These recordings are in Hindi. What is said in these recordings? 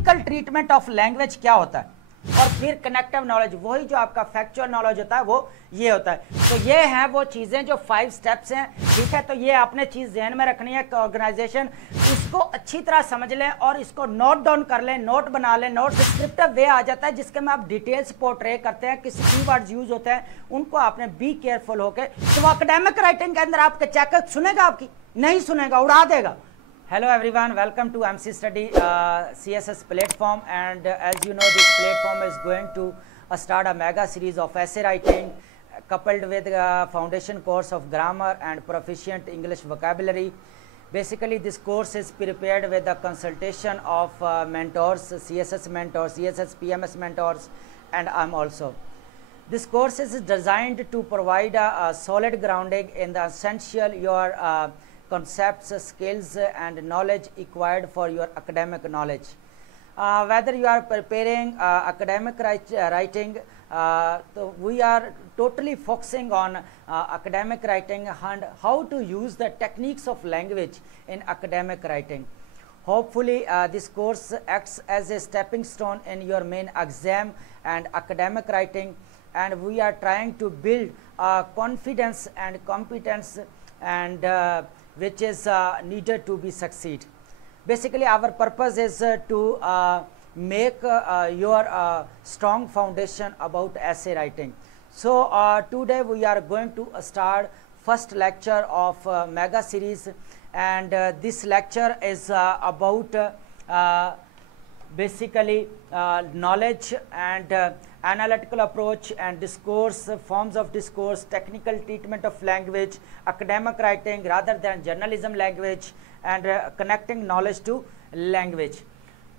टेक्निकल ट्रीटमेंट ऑफ लैंग्वेज क्या होता है, और फिर कनेक्टिव नॉलेज, वही जो आपका फैक्चुअल नॉलेज होता है वो ये होता है। तो ये हैं वो चीज़ें जो 5 स्टेप्स हैं, ठीक है। तो ये आपने चीज़ ध्यान में रखनी है कि ऑर्गेनाइजेशन इसको अच्छी तरह समझ लें और इसको नोट डाउन कर लें, नोट बना लें। नोट डिस्क्रिप्टिव वे आ जाता है जिसके में आप डिटेल्स पोर्ट्रे करते हैं, किसी कीवर्ड्स यूज होते हैं, उनको आपने बी केयरफुल होकर। तो वो एकेडमिक राइटिंग के अंदर आपके चेक सुनेगा, आपकी नहीं सुनेगा, उड़ा देगा। Hello everyone, welcome to MC Study CSS platform, and as you know this platform is going to start a mega series of essay writing coupled with a foundation course of grammar and proficient English vocabulary. Basically this course is prepared with the consultation of mentors, CSS mentors, CSS PMS mentors, and I'm also. This course is designed to provide a solid grounding in the essential your concepts, skills and knowledge acquired for your academic knowledge. Whether you are preparing academic writing, so we are totally focusing on academic writing and how to use the techniques of language in academic writing. Hopefully this course acts as a stepping stone in your main exam and academic writing, and we are trying to build confidence and competence and which is needed to be succeed. Basically our purpose is to make your strong foundation about essay writing. So today we are going to start first lecture of mega series, and this lecture is about basically knowledge and analytical approach and discourse, forms of discourse, technical treatment of language, academic writing rather than journalism language, and connecting knowledge to language.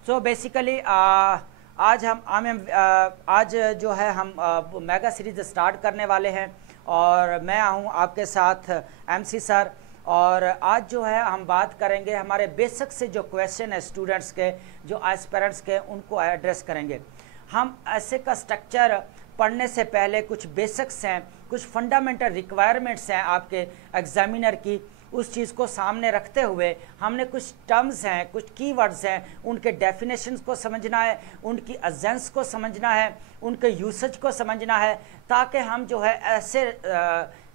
So basically आज आज जो है हम मेगा सीरीज स्टार्ट करने वाले हैं, और मैं हूँ आपके साथ MC सर। और आज जो है हम बात करेंगे हमारे बेसिक से जो क्वेश्चन है स्टूडेंट्स के, जो एस्पिरेंट्स के, उनको एड्रेस करेंगे। हम ऐसे का स्ट्रक्चर पढ़ने से पहले कुछ बेसिक्स हैं, कुछ फंडामेंटल रिक्वायरमेंट्स हैं आपके एग्जामिनर की, उस चीज़ को सामने रखते हुए हमने कुछ टर्म्स हैं, कुछ कीवर्ड्स हैं, उनके डेफिनेशंस को समझना है, उनकी अजेंस को समझना है, उनके यूसेज को समझना है, ताकि हम जो है ऐसे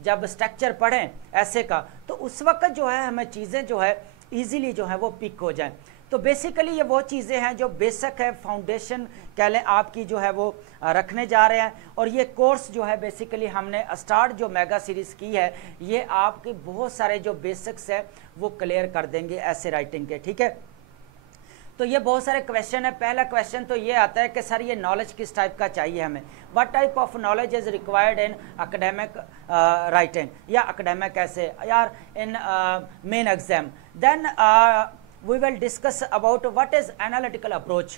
जब स्ट्रक्चर पढ़ें ऐसे का, तो उस वक्त जो है हमें चीज़ें जो है ईजीली जो है वो पिक हो जाएं। तो बेसिकली ये वो चीज़ें हैं जो बेसिक है, फाउंडेशन कह लें आपकी जो है वो रखने जा रहे हैं। और ये कोर्स जो है बेसिकली हमने स्टार्ट जो मेगा सीरीज़ की है, ये आपके बहुत सारे जो बेसिक्स है वो क्लियर कर देंगे ऐसे राइटिंग के, ठीक है। तो ये बहुत सारे क्वेश्चन है। पहला क्वेश्चन तो ये आता है कि सर ये नॉलेज किस टाइप का चाहिए हमें, what type of knowledge is required in academic writing या एकेडमिक ऐसे यार in main exam. Then we will discuss about what is analytical approach,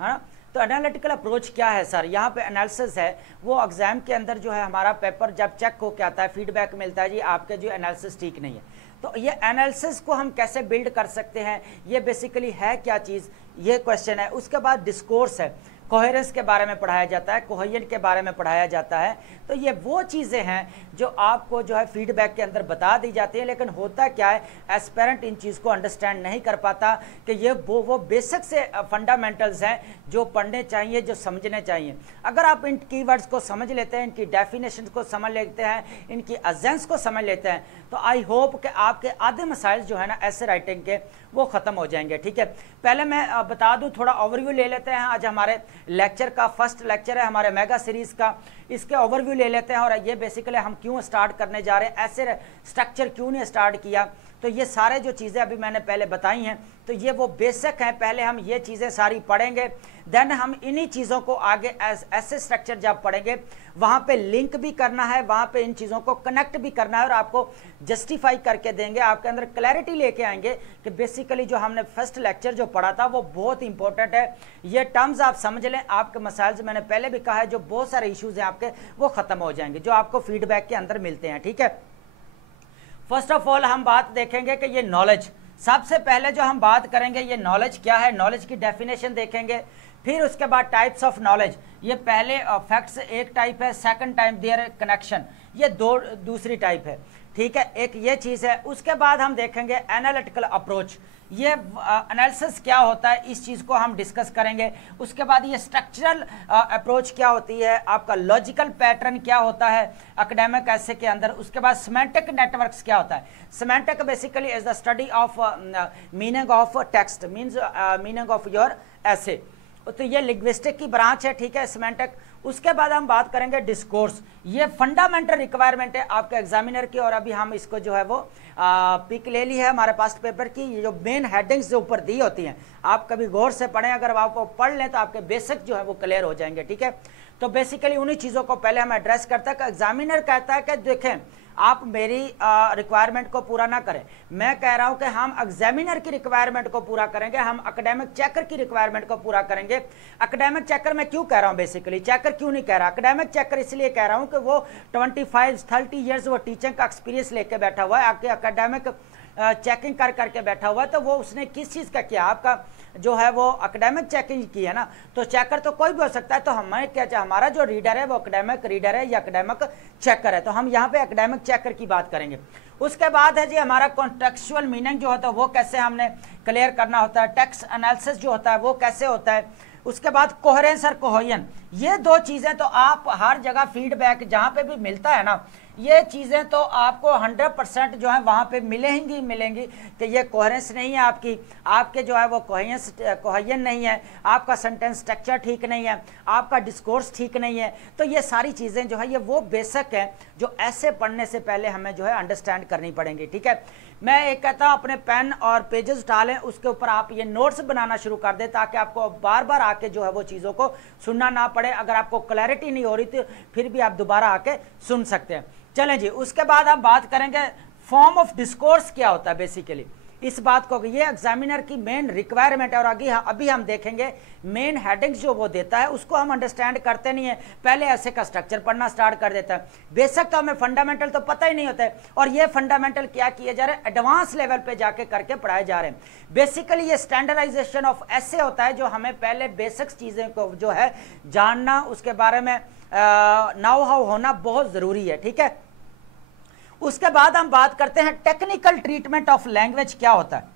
है ना। तो एनालिटिकल अप्रोच क्या है सर, यहाँ पे एनालिसिस है, वो एग्जाम के अंदर जो है हमारा पेपर जब चेक हो के आता है, फीडबैक मिलता है जी आपके जो एनालिसिस ठीक नहीं है, तो ये एनालिसिस को हम कैसे बिल्ड कर सकते हैं, ये बेसिकली है क्या चीज़, ये क्वेश्चन है। उसके बाद डिस्कोर्स है, कोहेरेंस के बारे में पढ़ाया जाता है, कोहेरेंट के बारे में पढ़ाया जाता है। तो ये वो चीज़ें हैं जो आपको जो है फीडबैक के अंदर बता दी जाती है, लेकिन होता क्या है एस्पेरेंट इन चीज़ को अंडरस्टैंड नहीं कर पाता कि ये वो बेसिक से फंडामेंटल्स हैं जो पढ़ने चाहिए, जो समझने चाहिए। अगर आप इन कीवर्ड्स को समझ लेते हैं, इनकी डेफिनेशन को समझ लेते हैं, इनकी अजेंस को समझ लेते हैं, तो आई होप कि आपके आधे मसाइल जो है ना ऐसे राइटिंग के वो ख़त्म हो जाएंगे, ठीक है। पहले मैं बता दूं, थोड़ा ओवरव्यू ले लेते हैं। आज हमारे लेक्चर का फर्स्ट लेक्चर है हमारे मेगा सीरीज़ का, इसके ओवरव्यू ले लेते हैं। और ये बेसिकली हम क्यों स्टार्ट करने जा रहे हैं, ऐसे स्ट्रक्चर क्यों नहीं स्टार्ट किया, तो ये सारे जो चीज़ें अभी मैंने पहले बताई हैं, तो ये वो बेसिक हैं। पहले हम ये चीज़ें सारी पढ़ेंगे, देन हम इन्हीं चीज़ों को आगे ऐसे स्ट्रक्चर जब पढ़ेंगे वहाँ पे लिंक भी करना है, वहाँ पे इन चीज़ों को कनेक्ट भी करना है और आपको जस्टिफाई करके देंगे, आपके अंदर क्लैरिटी लेके आएंगे कि बेसिकली जो हमने फर्स्ट लेक्चर जो पढ़ा था वो बहुत इंपॉर्टेंट है। ये टर्म्स आप समझ लें, आपके मसाइल से मैंने पहले भी कहा है, जो बहुत सारे इश्यूज़ हैं आपके वो ख़त्म हो जाएंगे, जो आपको फीडबैक के अंदर मिलते हैं, ठीक है। फर्स्ट ऑफ ऑल हम बात देखेंगे कि ये नॉलेज, सबसे पहले जो हम बात करेंगे ये नॉलेज क्या है, नॉलेज की डेफिनेशन देखेंगे, फिर उसके बाद टाइप्स ऑफ नॉलेज, ये पहले फैक्ट्स एक टाइप है, सेकंड टाइप देयर कनेक्शन, ये दूसरी टाइप है, ठीक है, एक ये चीज़ है। उसके बाद हम देखेंगे एनालिटिकल अप्रोच, ये एनालिसिस क्या होता है इस चीज़ को हम डिस्कस करेंगे। उसके बाद ये स्ट्रक्चरल अप्रोच क्या होती है, आपका लॉजिकल पैटर्न क्या होता है एकेडमिक ऐसे के अंदर। उसके बाद सिमेंटिक नेटवर्क्स क्या होता है। Semantic basically is the study of meaning of text, means meaning of your ऐसे, तो ये लिंग्विस्टिक की ब्रांच है, ठीक है, सिमेंटिक। उसके बाद हम बात करेंगे डिस्कोर्स, ये फंडामेंटल रिक्वायरमेंट है आपके एग्जामिनर की, और अभी हम इसको जो है वो पिक ले ली है हमारे पास्ट पेपर की। ये जो मेन हेडिंग्स जो ऊपर दी होती हैं आप कभी गौर से पढ़ें, अगर आप पढ़ लें तो आपके बेसिक जो है वो क्लियर हो जाएंगे, ठीक है। तो बेसिकली उन्हीं चीज़ों को पहले हम एड्रेस करते हैं कि एग्जामिनर कहता है कि देखें आप मेरी रिक्वायरमेंट को पूरा ना करें, मैं कह रहा हूं कि हम एग्जामिनर की रिक्वायरमेंट को पूरा करेंगे, हम एकेडमिक चेकर की रिक्वायरमेंट को पूरा करेंगे। एकेडमिक चेकर मैं क्यों कह रहा हूं, बेसिकली चेकर क्यों नहीं कह रहा, एकेडमिक चेकर इसलिए कह रहा हूं कि वो 25-30 ईयर्स वो टीचिंग का एक्सपीरियंस लेके बैठा हुआ है, आपके एकेडमिक चेकिंग कर करके बैठा हुआ है, तो वो उसने किस चीज़ का किया, आपका जो है वो एकेडमिक चेकिंग की है ना। तो चेकर तो कोई भी हो सकता है, तो हमें क्या चाहिए, हमारा जो रीडर है वो एकेडमिक रीडर है या एकेडमिक चेकर है, तो हम यहाँ पे एकेडमिक चेकर की बात करेंगे। उसके बाद है जी हमारा कॉन्टेक्चुअल मीनिंग जो होता है वो कैसे हमने क्लियर करना होता है, टेक्स्ट एनालिसिस जो होता है वो कैसे होता है। उसके बाद कोहेरेंस और कोहेजन, ये दो चीज़ें तो आप हर जगह फीडबैक जहाँ पे भी मिलता है ना, ये चीज़ें तो आपको 100% जो है वहाँ पे मिलेंगी कि ये कोहेरेंस नहीं है आपके जो है वो कोहेजन नहीं है, आपका सेंटेंस स्ट्रक्चर ठीक नहीं है, आपका डिस्कोर्स ठीक नहीं है। तो ये सारी चीज़ें जो है ये वो बेसिक है जो ऐसे पढ़ने से पहले हमें जो है अंडरस्टैंड करनी पड़ेंगी, ठीक है। मैं एक कहता हूँ अपने पेन और पेजेस उठा लें, उसके ऊपर आप ये नोट्स बनाना शुरू कर दें ताकि आपको बार बार आके जो है वो चीज़ों को सुनना ना पड़े। अगर आपको क्लैरिटी नहीं हो रही तो फिर भी आप दोबारा आके सुन सकते हैं। चलें जी, उसके बाद हम बात करेंगे फॉर्म ऑफ डिस्कोर्स क्या होता है। बेसिकली इस बात को, ये एग्जामिनर की मेन रिक्वायरमेंट है, और अभी हम देखेंगे मेन हेडिंग्स जो वो देता है उसको हम अंडरस्टैंड करते नहीं है, पहले ऐसे का स्ट्रक्चर पढ़ना स्टार्ट कर देता है। बेसिक तो हमें फंडामेंटल तो पता ही नहीं होता है, और ये फंडामेंटल क्या किए जा रहे हैं, एडवांस लेवल पे जाके करके पढ़ाए जा रहे हैं। बेसिकली ये स्टैंडर्डाइजेशन ऑफ ऐसे होता है जो हमें पहले बेसिक्स चीज़ें को जो है जानना, उसके बारे में नाउ हाउ होना बहुत ज़रूरी है, ठीक है। उसके बाद हम बात करते हैं टेक्निकल ट्रीटमेंट ऑफ लैंग्वेज क्या होता है।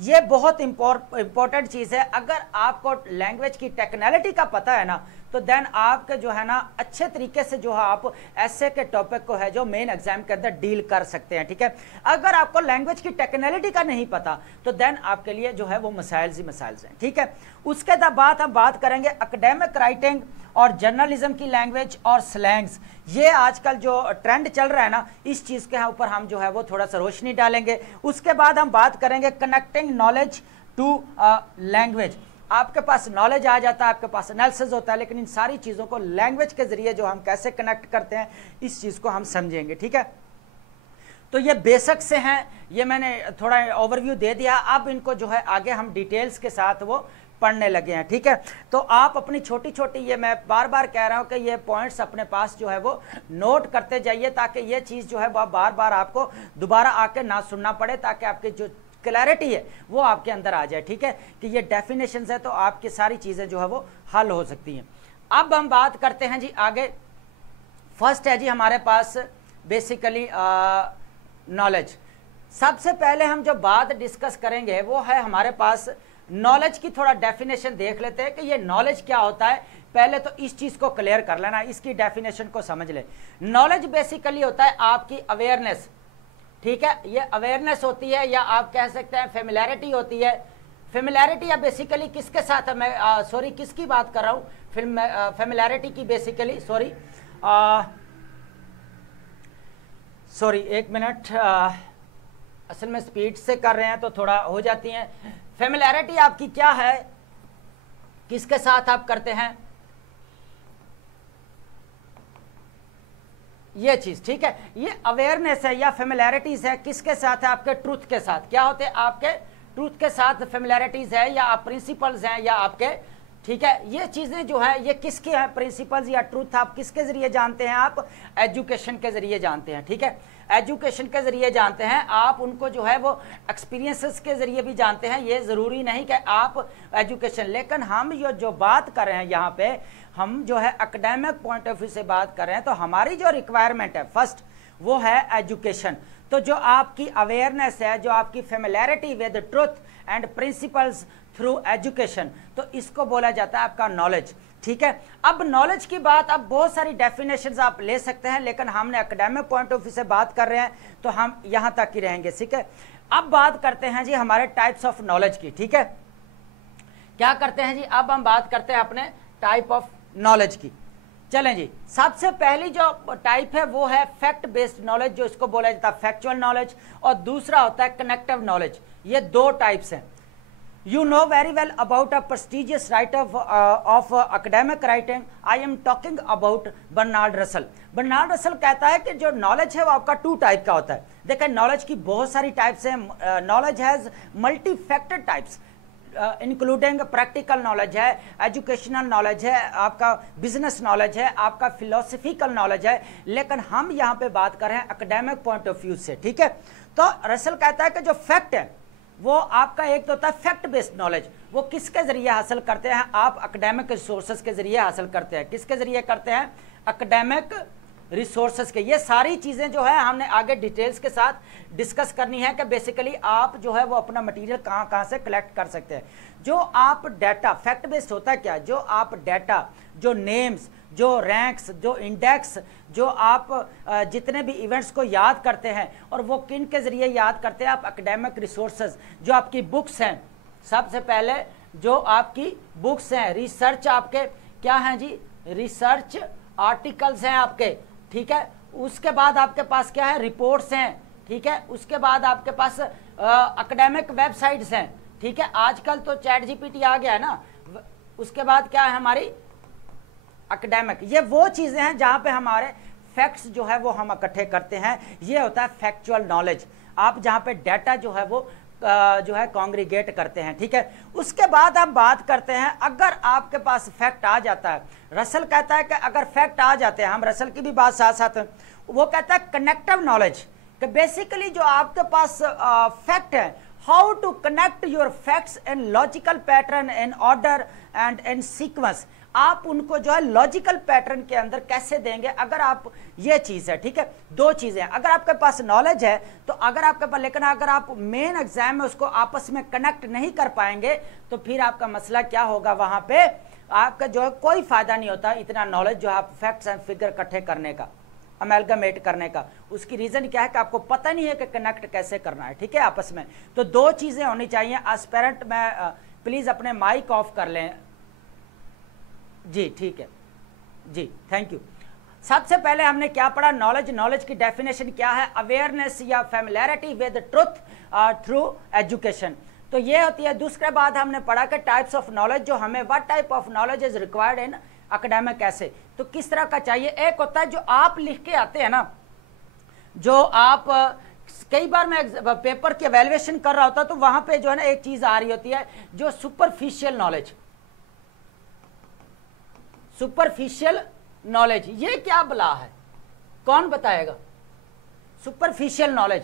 ये बहुत इंपॉर्टेंट चीज़ है। अगर आपको लैंग्वेज की टेक्निकलिटी का पता है ना, तो देन आपके जो है ना अच्छे तरीके से जो है आप ऐसे के टॉपिक को है जो मेन एग्जाम के अंदर डील कर सकते हैं, ठीक है। अगर आपको लैंग्वेज की टेक्निकलिटी का नहीं पता तो देन आपके लिए जो है वो मसाइल ही मसाइल हैं, ठीक है। उसके बाद हम बात करेंगे एकेडमिक राइटिंग और जर्नलिज्म की लैंग्वेज और स्लैंग्स। ये आजकल जो ट्रेंड चल रहा है ना, इस चीज़ के ऊपर हम जो है वो थोड़ा सा रोशनी डालेंगे। उसके बाद हम बात करेंगे कनेक्टिंग नॉलेज टू लैंग्वेज। आपके पास नॉलेज आ जाता है, आपके पास एनालिसिस होता है, लेकिन इन सारी चीज़ों को लैंग्वेज के जरिए जो हम कैसे कनेक्ट करते हैं इस चीज़ को हम समझेंगे, ठीक है। तो ये बेसिक से हैं, ये मैंने थोड़ा ओवरव्यू दे दिया। अब इनको जो है आगे हम डिटेल्स के साथ वो पढ़ने लगे हैं, ठीक है। तो आप अपनी छोटी छोटी, ये मैं बार बार कह रहा हूँ कि ये पॉइंट्स अपने पास जो है वो नोट करते जाइए, ताकि ये चीज़ जो है वो बार बार आपको दोबारा आके ना सुनना पड़े, ताकि आपके जो क्लैरिटी है वो आपके अंदर आ जाए, ठीक है, कि ये डेफिनेशंस है तो आपकी सारी चीज़ें जो है वो हल हो सकती हैं। अब हम बात करते हैं जी आगे। फर्स्ट है जी हमारे पास बेसिकली नॉलेज। सबसे पहले हम जो बात डिस्कस करेंगे वो है हमारे पास नॉलेज की। थोड़ा डेफिनेशन देख लेते हैं कि ये नॉलेज क्या होता है। पहले तो इस चीज़ को क्लियर कर लेना, इसकी डेफिनेशन को समझ ले। नॉलेज बेसिकली होता है आपकी अवेयरनेस, ठीक है। ये अवेयरनेस होती है, या आप कह सकते हैं फेमिलैरिटी होती है। फेमिलैरिटी या बेसिकली किसके साथ है, मैं सॉरी किसकी बात कर रहा हूँ, फेमिलैरिटी की बेसिकली, सॉरी एक मिनट, असल में स्पीड से कर रहे हैं तो थोड़ा हो जाती हैं। फेमिलैरिटी आपकी क्या है, किसके साथ आप करते हैं, ये चीज, ठीक है। ये अवेयरनेस है या फेमिलैरिटीज है, किसके साथ है, आपके ट्रूथ के साथ। क्या होते हैं, आपके ट्रूथ के साथ फेमिलैरिटीज है, या आप प्रिंसिपल्स हैं, या आपके ठीक है। ये चीजें जो है ये किसके हैं प्रिंसिपल्स या ट्रूथ आप किसके जरिए जानते हैं, आप एजुकेशन के जरिए जानते हैं, ठीक है। एजुकेशन के जरिए जानते हैं आप उनको, जो है वो एक्सपीरियंसेस के जरिए भी जानते हैं। ये जरूरी नहीं कि आप एजुकेशन, लेकिन हम ये जो बात कर रहे हैं यहाँ पे, हम जो है एकेडमिक पॉइंट ऑफ व्यू से बात कर रहे हैं, तो हमारी जो रिक्वायरमेंट है फर्स्ट वो है एजुकेशन। तो जो आपकी अवेयरनेस है, जो आपकी familiarity with truth and principles through education, तो इसको बोला जाता है आपका नॉलेज, ठीक है। अब नॉलेज की बात, अब बहुत सारी डेफिनेशंस आप ले सकते हैं, लेकिन हमने एकेडमिक पॉइंट ऑफ व्यू से बात कर रहे हैं तो हम यहां तक ही रहेंगे, ठीक है। अब बात करते हैं जी हमारे टाइप्स ऑफ नॉलेज की, ठीक है। क्या करते हैं जी, अब हम बात करते हैं अपने टाइप ऑफ नॉलेज की। चलें जी, सबसे पहली जो टाइप है वो है फैक्ट बेस्ड नॉलेज, जो इसको बोला जाता है फैक्चुअल नॉलेज, और दूसरा होता है कनेक्टिव नॉलेज। ये दो टाइप्स हैं। You know very well about a prestigious writer of academic writing. I am talking about Bernard Russell. Bernard Russell कहता है कि जो नॉलेज है वो आपका टू टाइप का होता है। देखिए नॉलेज की बहुत सारी टाइप्स हैं। Knowledge has multi faceted types, including practical knowledge है, एजुकेशनल नॉलेज है, आपका बिजनेस नॉलेज है, आपका फिलोसफिकल नॉलेज है, लेकिन हम यहाँ पे बात कर रहे हैं एकेडमिक पॉइंट ऑफ व्यू से, ठीक है। तो रसल कहता है कि जो फैक्ट है वो आपका एक तो होता है फैक्ट बेस्ड नॉलेज, वो किसके जरिए हासिल करते हैं आप, एकेडमिक रिसोर्सेज के जरिए हासिल करते हैं। किसके जरिए करते हैं, एकेडमिक रिसोर्सेज के। ये सारी चीजें जो है हमने आगे डिटेल्स के साथ डिस्कस करनी है कि बेसिकली आप जो है वो अपना मटेरियल कहाँ कहाँ से कलेक्ट कर सकते हैं। जो आप डाटा, फैक्ट बेस्ड होता है क्या, जो आप डाटा, जो नेम्स, जो रैंक्स, जो इंडेक्स, जो आप जितने भी इवेंट्स को याद करते हैं, और वो किन के जरिए याद करते हैं आप, एकेडमिक रिसोर्सेज, जो आपकी बुक्स हैं। सबसे पहले जो आपकी बुक्स हैं, रिसर्च आपके क्या हैं जी, रिसर्च आर्टिकल्स हैं आपके, ठीक है। उसके बाद आपके पास क्या है, रिपोर्ट्स हैं, ठीक है। उसके बाद आपके पास एकेडमिक वेबसाइट्स हैं, ठीक है। आजकल तो चैट जीपीटी आ गया है ना। उसके बाद क्या है हमारी एकेडमिक। ये वो चीजें हैं जहां पे हमारे फैक्ट्स जो है वो हम इकट्ठे करते हैं। ये होता है फैक्चुअल नॉलेज, आप जहां पे डाटा जो है वो जो है कॉन्ग्रीगेट करते हैं, ठीक है। उसके बाद हम बात करते हैं, अगर आपके पास फैक्ट आ जाता है, रसल कहता है कि अगर फैक्ट आ जाते हैं, हम रसल की भी बात साथ साथ, वो कहता है कनेक्टिव नॉलेज, कि बेसिकली जो आपके पास फैक्ट है, how to connect your facts in logical pattern, in order and in sequence. आप उनको जो है लॉजिकल पैटर्न के अंदर कैसे देंगे, अगर आप, ये चीज है, ठीक है। दो चीजें, अगर आपके पास नॉलेज है तो अगर आपके पास, लेकिन अगर आप मेन एग्जाम में उसको आपस में कनेक्ट नहीं कर पाएंगे तो फिर आपका मसला क्या होगा, वहां पे आपका जो है कोई फायदा नहीं होता इतना नॉलेज जो है आप फैक्ट्स एंड फिगर इकट्ठे करने का, अमेलगमेट करने का। उसकी रीजन क्या है कि आपको पता नहीं है कि कनेक्ट कैसे करना है, ठीक है, आपस में। तो दो चीजें होनी चाहिए। एस्पेरेंट में प्लीज अपने माइक ऑफ कर लें जी, ठीक है जी, थैंक यू। सबसे पहले हमने क्या पढ़ा, नॉलेज। नॉलेज की डेफिनेशन क्या है, अवेयरनेस या familiarity with truth through education, तो ये होती है। दूसरे बाद हमने पढ़ा कि टाइप्स ऑफ नॉलेज, जो हमें what type of knowledge is required in academic, कैसे, तो किस तरह का चाहिए। एक होता है जो आप लिख के आते हैं ना, जो आप कई बार मैं पेपर की एवेल्युएशन कर रहा होता तो वहां पे जो है ना एक चीज आ रही होती है, जो सुपरफिशियल नॉलेज। सुपरफिशियल नॉलेज ये क्या बला है, कौन बताएगा। Superficial knowledge,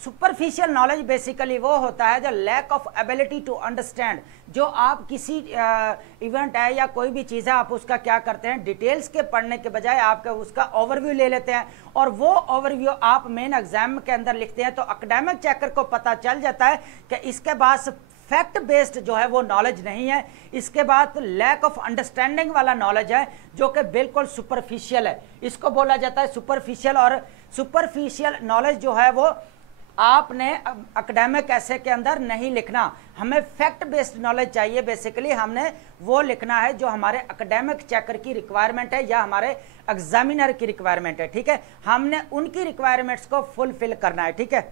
superficial knowledge basically वो होता है जो lack of ability to understand, जो आप किसी इवेंट है या कोई भी चीज़ है, आप उसका क्या करते हैं, डिटेल्स के पढ़ने के बजाय आपका उसका ओवरव्यू ले लेते हैं, और वो ओवरव्यू आप मेन एग्जाम के अंदर लिखते हैं, तो एकेडमिक चेकर को पता चल जाता है कि इसके बाद फैक्ट बेस्ड जो है वो नॉलेज नहीं है, इसके बाद लैक ऑफ अंडरस्टैंडिंग वाला नॉलेज है जो कि बिल्कुल सुपरफिशियल है, इसको बोला जाता है सुपरफिशियल। और सुपरफिशियल नॉलेज जो है वो आपने एकेडमिक ऐसे के अंदर नहीं लिखना, हमें फैक्ट बेस्ड नॉलेज चाहिए। बेसिकली हमने वो लिखना है जो हमारे एकेडमिक चेकर की रिक्वायरमेंट है या हमारे एग्जामिनर की रिक्वायरमेंट है, ठीक है, हमने उनकी रिक्वायरमेंट्स को फुलफिल करना है, ठीक है।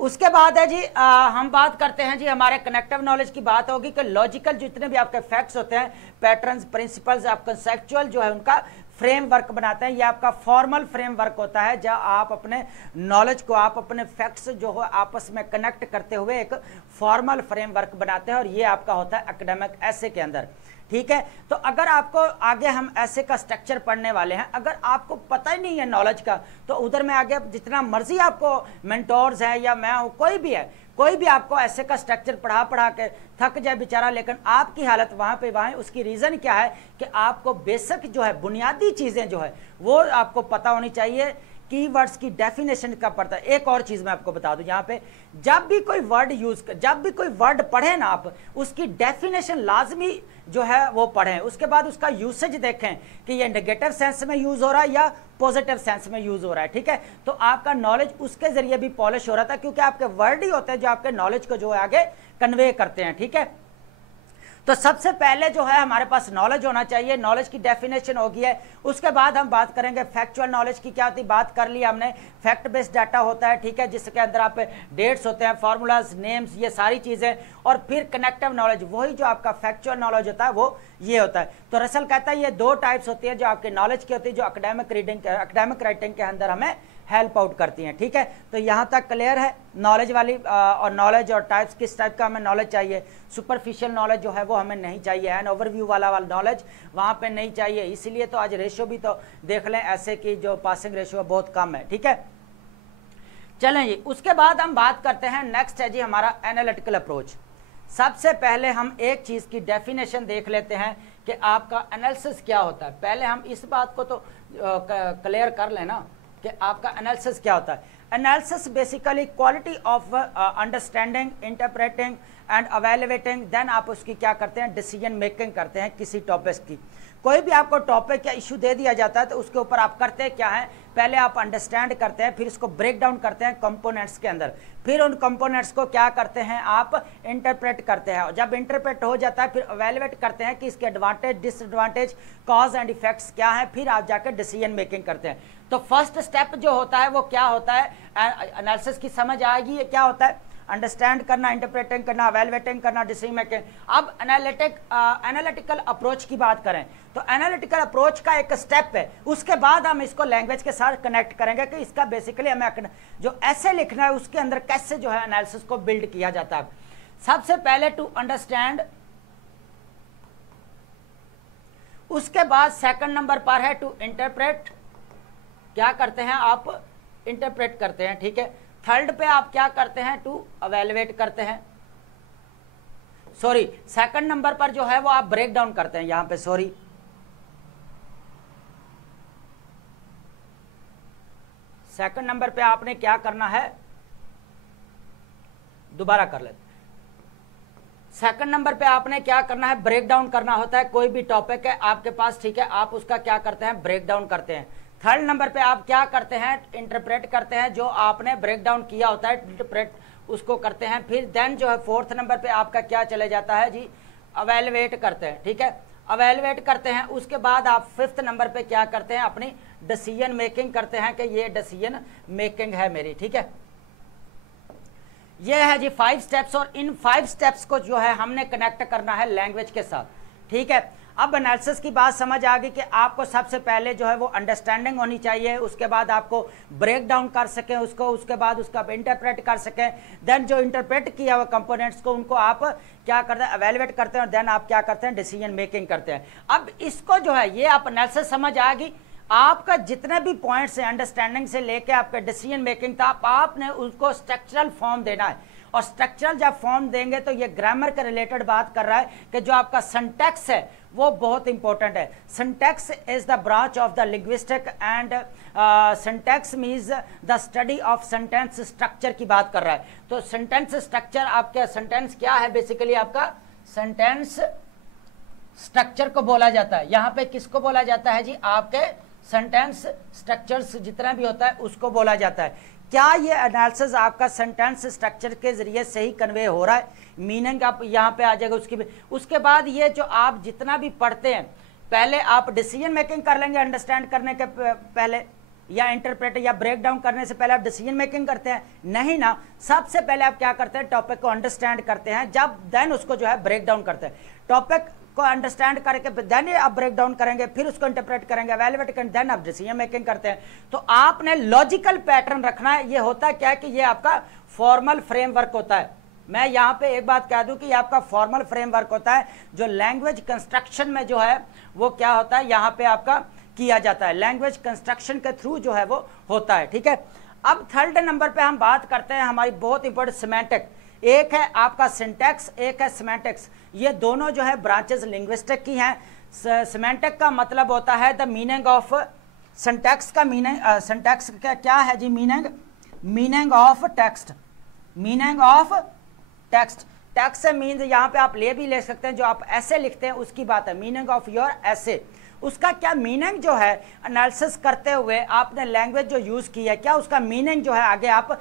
उसके बाद है जी हम बात करते हैं जी, हमारे कनेक्टिव नॉलेज की बात होगी कि लॉजिकल जितने भी आपके फैक्ट्स होते हैं, पैटर्न्स, प्रिंसिपल्स, आप कंसेप्चुअल जो है उनका फ्रेमवर्क बनाते हैं। ये आपका फॉर्मल फ्रेमवर्क होता है जहाँ आप अपने नॉलेज को, आप अपने फैक्ट्स जो है आपस में कनेक्ट करते हुए एक फॉर्मल फ्रेमवर्क बनाते हैं, और ये आपका होता है एकेडमिक एसे के अंदर। ठीक है, तो अगर आपको आगे हम ऐसे का स्ट्रक्चर पढ़ने वाले हैं, अगर आपको पता ही नहीं है नॉलेज का, तो उधर में आगे जितना मर्जी आपको मेंटोर्स है या मैं हूँ, कोई भी है, कोई भी आपको ऐसे का स्ट्रक्चर पढ़ा के थक जाए बेचारा, लेकिन आपकी हालत वहाँ पे वहाँ, उसकी रीज़न क्या है कि आपको बेसिक जो है बुनियादी चीज़ें जो है वो आपको पता होनी चाहिए। कीवर्ड्स की डेफिनेशन का पड़ता है। एक और चीज़ मैं आपको बता दूं, यहाँ पे जब भी कोई वर्ड जब भी कोई वर्ड पढ़े ना आप, उसकी डेफिनेशन लाजमी जो है वो पढ़ें, उसके बाद उसका यूसेज देखें कि ये नेगेटिव सेंस में यूज हो रहा है या पॉजिटिव सेंस में यूज हो रहा है। ठीक है, तो आपका नॉलेज उसके जरिए भी पॉलिश हो रहा था, क्योंकि आपके वर्ड ही होते हैं जो आपके नॉलेज को जो है आगे कन्वे करते हैं। ठीक है, तो सबसे पहले जो है हमारे पास नॉलेज होना चाहिए। नॉलेज की डेफिनेशन होगी है, उसके बाद हम बात करेंगे फैक्चुअल नॉलेज की क्या होती है। बात कर ली हमने, फैक्ट बेस्ड डाटा होता है, ठीक है, जिसके अंदर आप डेट्स होते हैं, फार्मूलाज, नेम्स, ये सारी चीज़ें, और फिर कनेक्टिव नॉलेज, वही जो आपका फैक्चुअल नॉलेज होता है वो ये होता है। तो रसल कहता है ये दो टाइप्स होती है जो आपके नॉलेज की होती है, जो एकेडमिक राइटिंग के अंदर हमें हेल्प आउट करती हैं। ठीक है, तो यहाँ तक क्लियर है नॉलेज वाली, और नॉलेज और टाइप्स, किस टाइप का हमें नॉलेज चाहिए। सुपरफिशियल नॉलेज जो है वो हमें नहीं चाहिए, एंड ओवरव्यू वाला नॉलेज वहाँ पे नहीं चाहिए। इसीलिए तो आज रेशियो भी तो देख लें ऐसे की जो पासिंग रेशियो बहुत कम है। ठीक है, चलें जी, उसके बाद हम बात करते हैं, नेक्स्ट है जी हमारा एनालिटिकल अप्रोच। सबसे पहले हम एक चीज़ की डेफिनेशन देख लेते हैं कि आपका एनालिसिस क्या होता है। पहले हम इस बात को तो क्लियर कर लेना कि आपका एनालिसिस क्या होता है। Analysis basically quality of understanding, interpreting and evaluating, then आप उसकी क्या करते हैं, डिसीजन मेकिंग करते हैं किसी टॉपिक की। कोई भी आपको टॉपिक या इशू दे दिया जाता है तो उसके ऊपर आप करते क्या है, पहले आप अंडरस्टैंड करते हैं, फिर इसको ब्रेक डाउन करते हैं कंपोनेंट्स के अंदर, फिर उन कंपोनेंट्स को क्या करते हैं आप इंटरप्रेट करते हैं, और जब इंटरप्रेट हो जाता है फिर एवेलुएट करते हैं कि इसके advantage, disadvantage, cause and effects क्या है, फिर आप जाकर डिसीजन मेकिंग करते हैं। तो फर्स्ट स्टेप जो होता है वो क्या होता है, एनालिसिस की समझ आएगी ये क्या होता है, अंडरस्टैंड करना, इंटरप्रेटिंग करना, एवेलुएटिंग करना, डिसीजन मेकिंग। अब एनालिटिकल अप्रोच की बात करें तो एनालिटिकल अप्रोच का एक स्टेप है, उसके बाद हम इसको लैंग्वेज के साथ कनेक्ट करेंगे कि इसका बेसिकली हमें जो ऐसे लिखना है उसके अंदर कैसे जो है एनालिसिस को बिल्ड किया जाता है। सबसे पहले टू अंडरस्टैंड, उसके बाद सेकंड नंबर पर है टू इंटरप्रेट, क्या करते हैं आप इंटरप्रेट करते हैं। ठीक है, थर्ड पे आप क्या करते हैं, टू अवेलुएट करते हैं, सॉरी सेकंड नंबर पर जो है वो आप ब्रेक डाउन करते हैं यहां पे, सॉरी सेकंड नंबर पे आपने क्या करना है, दोबारा कर लेते। सेकंड नंबर पे आपने क्या करना है, ब्रेक डाउन करना होता है। कोई भी टॉपिक है आपके पास, ठीक है, आप उसका क्या करते हैं, ब्रेक डाउन करते हैं। थर्ड नंबर पे आप क्या करते हैं, इंटरप्रेट करते हैं, जो आपने ब्रेक डाउन किया होता है इंटरप्रेट उसको करते हैं। फिर देन जो है फोर्थ नंबर पे आपका क्या चले जाता है जी, अवेलुएट करते हैं। ठीक है, अवेलुएट करते हैं, उसके बाद आप फिफ्थ नंबर पे क्या करते हैं, अपनी डिसीजन मेकिंग करते हैं कि ये डिसीजन मेकिंग है मेरी। ठीक है, ये है जी 5 स्टेप्स, और इन 5 स्टेप्स को जो है हमने कनेक्ट करना है लैंग्वेज के साथ। ठीक है, अब एनालिसिस की बात समझ आ गई कि आपको सबसे पहले जो है वो अंडरस्टैंडिंग होनी चाहिए, उसके बाद आपको ब्रेक डाउन कर सकें उसको, उसके बाद उसका इंटरप्रेट कर सकें, देन जो इंटरप्रेट किया हुआ कंपोनेंट्स को उनको आप क्या करते हैं, एवेलुएट करते हैं, और देन आप क्या करते हैं, डिसीजन मेकिंग करते हैं। अब इसको जो है ये आप एनालिसिस समझ आ गई, आपका जितने भी पॉइंट्स हैं अंडरस्टैंडिंग से लेके आपका डिसीजन मेकिंग था, आपने उसको स्ट्रक्चरल फॉर्म देना है। और स्ट्रक्चरल जब फॉर्म देंगे तो ये ग्रामर के रिलेटेड बात कर रहा है कि जो आपका सिंटैक्स है वो बहुत इंपॉर्टेंट है। Syntax is the branch of the linguistic, and syntax means the study of sentence structure की बात कर रहा है। तो सेंटेंस स्ट्रक्चर, आपका सेंटेंस क्या है, बेसिकली आपका सेंटेंस स्ट्रक्चर को बोला जाता है। यहाँ पे किसको बोला जाता है जी, आपके सेंटेंस स्ट्रक्चर्स जितना भी होता है उसको बोला जाता है। क्या ये एनालिसिस आपका सेंटेंस स्ट्रक्चर के जरिए सही कन्वे हो रहा है, मीनिंग आप यहाँ पे आ जाएगा उसके बाद ये जो आप जितना भी पढ़ते हैं, पहले आप डिसीजन मेकिंग कर लेंगे अंडरस्टैंड करने के पहले, या इंटरप्रेट या ब्रेक डाउन करने से पहले आप डिसीजन मेकिंग करते हैं, नहीं ना, सबसे पहले आप क्या करते हैं, टॉपिक को अंडरस्टैंड करते हैं, जब देन उसको जो है ब्रेक डाउन करते हैं। टॉपिक को अंडरस्टैंड करके देन आप ब्रेक डाउन करेंगे, फिर उसको इंटरप्रेट करेंगे, एवेल्युएट करेंगे, देन आप डिसीजन मेकिंग करते हैं। तो आपने लॉजिकल पैटर्न रखना है। ये होता क्या है कि ये आपका फॉर्मल फ्रेमवर्क होता है। मैं यहाँ पे एक बात कह दूं कि आपका फॉर्मल फ्रेमवर्क होता है जो लैंग्वेज कंस्ट्रक्शन में जो है वो क्या होता है यहाँ पे आपका किया जाता है, लैंग्वेज कंस्ट्रक्शन के थ्रू जो है वो होता है, ठीक है। अब थर्ड नंबर पे हम बात करते हैं हमारी बहुत इंपॉर्टेंट सिमेंटिक। एक है आपका सिंटैक्स, एक है सिमेंटिक्स। ये दोनों जो है ब्रांचेस लिंग्विस्टिक की हैं। सिमेंटिक का मतलब होता है द मीनिंग ऑफ, सिंटैक्स का मीनिंग, सिंटैक्स का क्या है जी meaning, meaning of text, meaning of text. Text से मीन्स यहाँ पे आप ले भी ले सकते हैं, जो आप ऐसे लिखते हैं उसकी बात है, मीनिंग ऑफ योर ऐसे। उसका क्या मीनिंग जो है एनालिसिस करते हुए आपने लैंग्वेज जो यूज की है, क्या उसका मीनिंग जो है आगे आप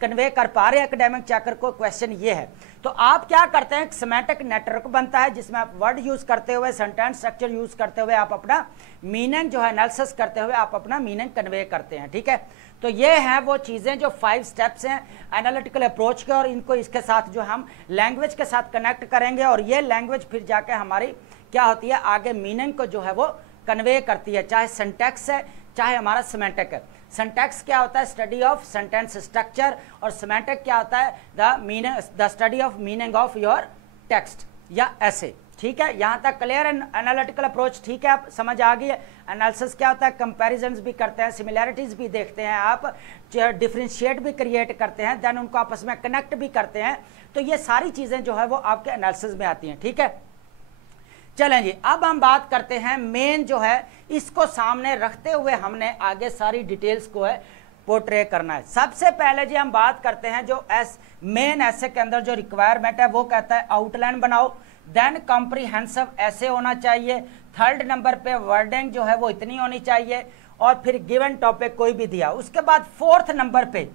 कन्वे कर पा रहे हैं एकेडमिक चेकर को, क्वेश्चन ये है। तो आप क्या करते हैं, सेमेंटिक नेटवर्क बनता है जिसमें आप वर्ड यूज करते हुए, सेंटेंस स्ट्रक्चर यूज करते हुए आप अपना मीनिंग जो है एनालिसिस करते हुए आप अपना मीनिंग कन्वे करते हैं, ठीक है। तो ये हैं वो चीज़ें जो 5 स्टेप्स हैं एनालिटिकल अप्रोच के, और इनको इसके साथ जो हम लैंग्वेज के साथ कनेक्ट करेंगे, और ये लैंग्वेज फिर जाके हमारी क्या होती है आगे मीनिंग को जो है वो कन्वे करती है, चाहे सिंटैक्स है चाहे हमारा सिमेंटिक है। सिंटैक्स क्या होता है, स्टडी ऑफ सेंटेंस स्ट्रक्चर, और सिमेंटिक क्या होता है the study of meaning of your text या ऐसे, ठीक है। यहाँ तक क्लियर एंड एनालिटिकल अप्रोच, ठीक है, आप समझ आ गई है। एनालिसिस क्या होता है, कंपैरिजंस भी करते हैं, सिमिलैरिटीज भी देखते हैं, आप डिफरेंशिएट भी क्रिएट करते हैं, देन उनको आपस में कनेक्ट भी करते हैं। तो ये सारी चीज़ें जो है वो आपके एनालिसिस में आती हैं, ठीक है। चलें जी, अब हम बात करते हैं मेन जो है इसको सामने रखते हुए हमने आगे सारी डिटेल्स को है पोर्ट्रे करना है। सबसे पहले जी हम बात करते हैं जो मेन ऐसे के अंदर जो रिक्वायरमेंट है वो कहता है आउटलाइन बनाओ, देन कॉम्प्रिहेंसिव ऐसे होना चाहिए, थर्ड नंबर पे वर्डिंग जो है वो इतनी होनी चाहिए, और फिर गिवन टॉपिक कोई भी दिया। उसके बाद फोर्थ नंबर पे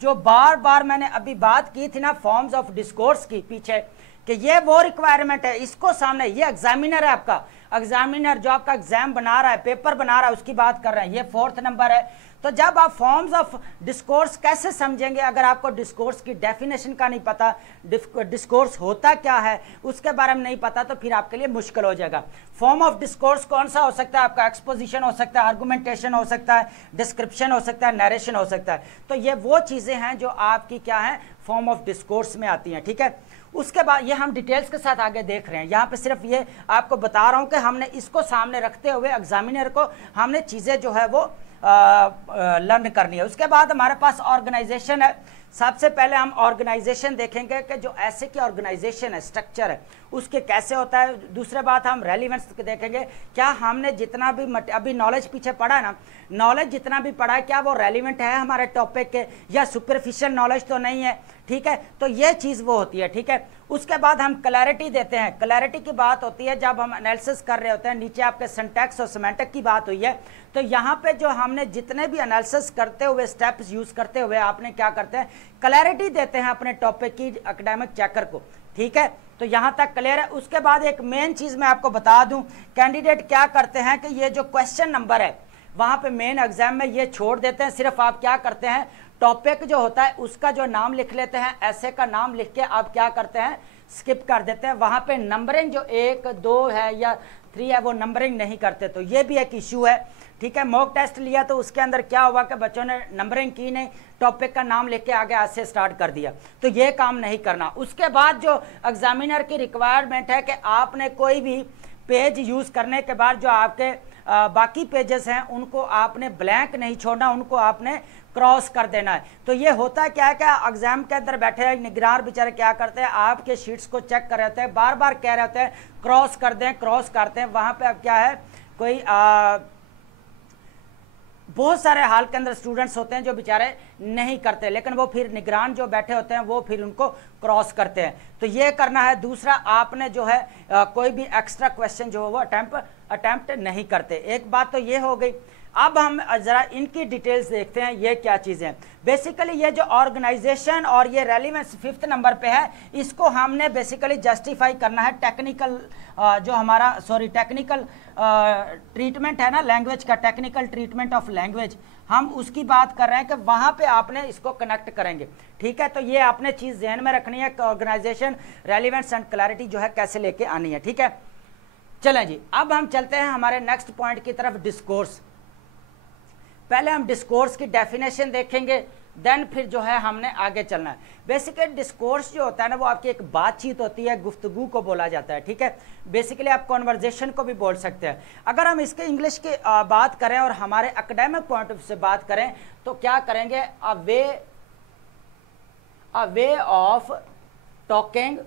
जो बार बार मैंने अभी बात की थी ना फॉर्म्स ऑफ डिस्कोर्स की पीछे, कि ये वो रिक्वायरमेंट है, इसको सामने, ये एग्जामिनर है आपका, एग्जामिनर जो आपका एग्जाम बना रहा है, पेपर बना रहा है, उसकी बात कर रहे हैं, ये फोर्थ नंबर है। तो जब आप फॉर्म्स ऑफ डिस्कोर्स कैसे समझेंगे अगर आपको डिस्कोर्स की डेफिनेशन का नहीं पता, डिस्कोर्स होता क्या है उसके बारे में नहीं पता, तो फिर आपके लिए मुश्किल हो जाएगा। फॉर्म ऑफ डिस्कोर्स कौन सा हो सकता है आपका, एक्सपोजिशन हो सकता है, आर्गुमेंटेशन हो सकता है, डिस्क्रिप्शन हो सकता है, नरेशन हो सकता है। तो ये वो चीज़ें हैं जो आपकी क्या है फॉर्म ऑफ डिस्कोर्स में आती हैं, ठीक है। उसके बाद ये हम डिटेल्स के साथ आगे देख रहे हैं, यहाँ पे सिर्फ ये आपको बता रहा हूँ कि हमने इसको सामने रखते हुए एग्जामिनर को हमने चीज़ें जो है वो लर्न करनी है। उसके बाद हमारे पास ऑर्गेनाइजेशन है। सबसे पहले हम ऑर्गेनाइजेशन देखेंगे कि जो ऐसे की ऑर्गेनाइजेशन है, स्ट्रक्चर है, उसके कैसे होता है। दूसरे बात हम रेलिवेंस देखेंगे, क्या हमने जितना भी अभी नॉलेज पीछे पढ़ा है ना, नॉलेज जितना भी पढ़ा है क्या वो रेलिवेंट है हमारे टॉपिक के, या सुपरफिशियल नॉलेज तो नहीं है, ठीक है। तो ये चीज़ वो होती है, ठीक है। उसके बाद हम क्लैरिटी देते हैं। क्लैरिटी की बात होती है जब हम एनालिसिस कर रहे होते हैं, नीचे आपके सिंटैक्स और सिमेंटिक की बात हुई है, तो यहाँ पे जो हमने जितने भी एनालिसिस करते हुए स्टेप्स यूज करते हुए आपने क्या करते हैं, क्लैरिटी देते हैं अपने टॉपिक की एकेडमिक चेकर को, ठीक है। तो यहाँ तक क्लियर है। उसके बाद एक मेन चीज़ मैं आपको बता दूं, कैंडिडेट क्या करते हैं कि ये जो क्वेश्चन नंबर है वहाँ पे मेन एग्जाम में ये छोड़ देते हैं, सिर्फ आप क्या करते हैं टॉपिक जो होता है उसका जो नाम लिख लेते हैं, ऐसे का नाम लिख के आप क्या करते हैं स्किप कर देते हैं। वहाँ पे नंबरिंग जो 1 2 है या 3 है वो नंबरिंग नहीं करते, तो ये भी एक इशू है, ठीक है। मॉक टेस्ट लिया तो उसके अंदर क्या हुआ कि बच्चों ने नंबरिंग की नहीं, टॉपिक का नाम लिख के आगे आज से स्टार्ट कर दिया, तो ये काम नहीं करना। उसके बाद जो एग्जामिनर की रिक्वायरमेंट है कि आपने कोई भी पेज यूज़ करने के बाद जो आपके बाकी पेजेस हैं उनको आपने ब्लैंक नहीं छोड़ना, उनको आपने क्रॉस कर देना है। तो ये होता है क्या है, क्या एग्जाम के अंदर बैठे निगरान बेचारे क्या करते हैं, आपके शीट्स को चेक कर रहे होते हैं, बार बार कह रहे होते हैं क्रॉस कर दें, क्रॉस करते हैं। वहाँ पे अब क्या है, कोई बहुत सारे हाल के अंदर स्टूडेंट्स होते हैं जो बेचारे नहीं करते, लेकिन वो फिर निगरान जो बैठे होते हैं वो फिर उनको क्रॉस करते हैं, तो ये करना है। दूसरा, आपने जो है कोई भी एक्स्ट्रा क्वेश्चन जो है वो अटेम्प्ट नहीं करते। एक बात तो ये हो गई। अब हम ज़रा इनकी डिटेल्स देखते हैं ये क्या चीज़ें हैं। बेसिकली ये जो ऑर्गेनाइजेशन और ये रेलिवेंस 5th नंबर पे है, इसको हमने बेसिकली जस्टिफाई करना है टेक्निकल जो हमारा टेक्निकल ट्रीटमेंट है ना लैंग्वेज का, टेक्निकल ट्रीटमेंट ऑफ लैंग्वेज, हम उसकी बात कर रहे हैं कि वहाँ पे आपने इसको कनेक्ट करेंगे, ठीक है। तो ये आपने चीज़ ध्यान में रखनी है कि ऑर्गेनाइजेशन, रेलिवेंस एंड क्लैरिटी जो है कैसे लेके आनी है, ठीक है। चलें जी, अब हम चलते हैं हमारे नेक्स्ट पॉइंट की तरफ, डिस्कोर्स। पहले हम डिस्कोर्स की डेफिनेशन देखेंगे, देन फिर जो है हमने आगे चलना है। बेसिकली डिस्कोर्स जो होता है ना, वो आपकी एक बातचीत होती है, गुफ्तगू को बोला जाता है, ठीक है। बेसिकली आप कॉन्वर्जेशन को भी बोल सकते हैं। अगर हम इसके इंग्लिश की बात करें और हमारे एकेडमिक पॉइंट ऑफ से बात करें तो क्या करेंगे, a way of talking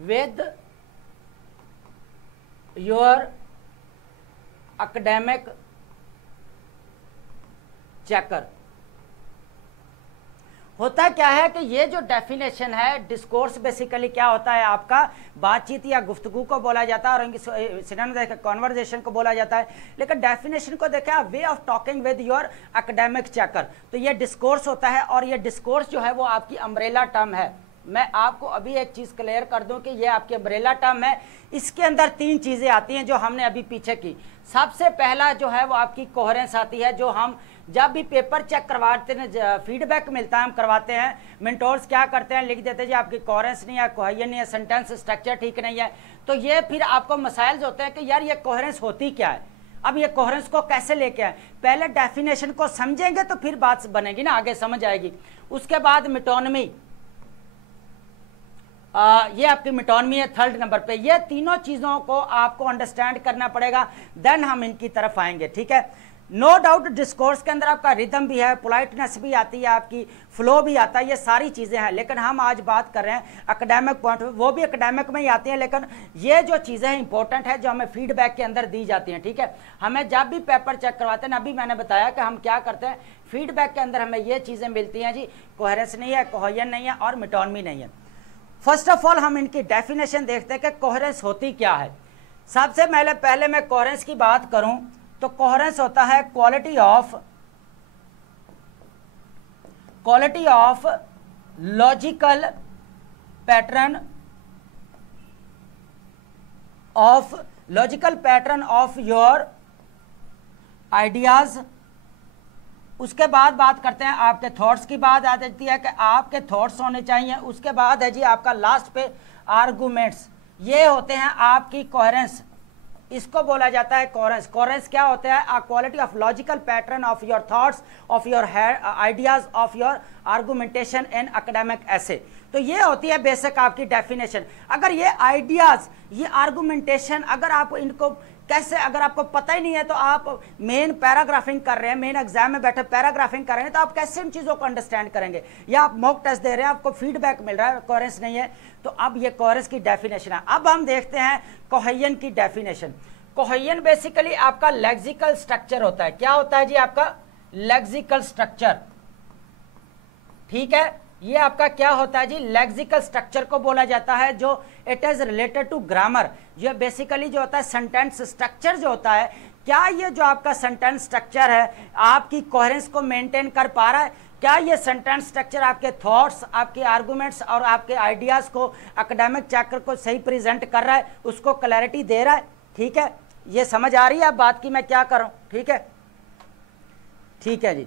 with your academic checker. होता क्या है कि ये जो डेफिनेशन है, डिस्कोर्स बेसिकली क्या होता है, आपका बातचीत या गुफ्तगू को बोला जाता है, और सिनोनिम कॉन्वर्जेशन को बोला जाता है। लेकिन डेफिनेशन को देखें, वे of talking with your academic checker, तो ये डिस्कोर्स होता है। और ये डिस्कोर्स जो है वो आपकी अम्ब्रेला टर्म है। मैं आपको अभी एक चीज क्लियर कर दूं कि ये आपकी अम्ब्रेला टर्म है। इसके अंदर 3 चीजें आती हैं जो हमने अभी पीछे की। सबसे पहला जो है वो आपकी कोहेरेंस आती है, जो हम जब भी पेपर चेक करवाते हैं, फीडबैक मिलता है, हम करवाते हैं, मेंटोर्स क्या करते हैं, लिख देते हैं जी आपकी कोहेरेंस नहीं है, कोहेजन नहीं है, सेंटेंस स्ट्रक्चर ठीक नहीं है। तो ये फिर आपको मसाइल होते हैं कि यार ये कोहेरेंस होती क्या है। अब ये कोहेरेंस को कैसे लेके आए, पहले डेफिनेशन को समझेंगे तो फिर बात बनेगी ना, आगे समझ आएगी। उसके बाद मेटोनमी, ये आपकी मेटोनमी है 3rd नंबर पे। ये तीनों चीजों को आपको अंडरस्टैंड करना पड़ेगा, देन हम इनकी तरफ आएंगे, ठीक है। नो डाउट डिस्कोर्स के अंदर आपका रिदम भी है, पोलाइटनेस भी आती है, आपकी फ्लो भी आता है, ये सारी चीजें हैं। लेकिन हम आज बात कर रहे हैं एकेडमिक पॉइंट, वो भी एकेडमिक में ही आती हैं, लेकिन ये जो चीजें हैं इंपॉर्टेंट है, जो हमें फीडबैक के अंदर दी जाती हैं, ठीक है। हमें जब भी पेपर चेक करवाते हैं ना, अभी मैंने बताया कि हम क्या करते हैं, फीडबैक के अंदर हमें ये चीजें मिलती हैं जी, कोहेरेंस नहीं है, कोहेजन नहीं है और मेटोनमी नहीं है। फर्स्ट ऑफ ऑल हम इनकी डेफिनेशन देखते हैं कि कोहेरेंस होती क्या है। सबसे पहले मैं कोहेरेंस की बात करूं तो कोहेरेंस होता है quality of logical pattern of your ideas. उसके बाद बात करते हैं आपके थॉट्स की, बात आ जाती है कि आपके थॉट्स होने चाहिए। उसके बाद है जी आपका लास्ट पे आर्गुमेंट्स। ये होते हैं आपकी कोहेरेंस, इसको बोला जाता है कोहेरेंस। कोहेरेंस क्या होता है, quality of logical pattern of your thoughts, of your ideas, of your argumentation in academic essay. तो ये होती है बेसिक आपकी डेफिनेशन। अगर ये आइडियाज, ये आर्गुमेंटेशन, अगर आप इनको कैसे, अगर आपको पता ही नहीं है तो आप मेन पैराग्राफिंग कर रहे हैं, मेन एग्जाम में बैठे पैराग्राफिंग कर रहे हैं, तो आप कैसे इन चीज़ों को अंडरस्टैंड करेंगे। या आप मॉक टेस्ट दे रहे हैं, आपको फीडबैक मिल रहा है, कोहेरेंस नहीं है, तो अब ये कोहेरेंस की डेफिनेशन है। अब हम देखते हैं कोहेजन की डेफिनेशन। कोहेजन बेसिकली आपका लेक्सिकल स्ट्रक्चर होता है। क्या होता है जी आपका लेक्सिकल स्ट्रक्चर, ठीक है। ये आपका क्या होता है जी, लेक्सिकल स्ट्रक्चर को बोला जाता है, जो it is related to grammar. ये बेसिकली जो होता है सेंटेंस स्ट्रक्चर जो होता है, क्या ये जो आपका सेंटेंस स्ट्रक्चर है आपकी कोहेरेंस को मेंटेन कर पा रहा है, क्या ये सेंटेंस स्ट्रक्चर आपके थॉट्स, आपके आर्गुमेंट्स और आपके आइडियाज को एकेडमिक चेकर को सही प्रेजेंट कर रहा है, उसको क्लैरिटी दे रहा है, ठीक है। ये समझ आ रही है आप बात की मैं क्या कर रहा हूं, ठीक है। ठीक है जी,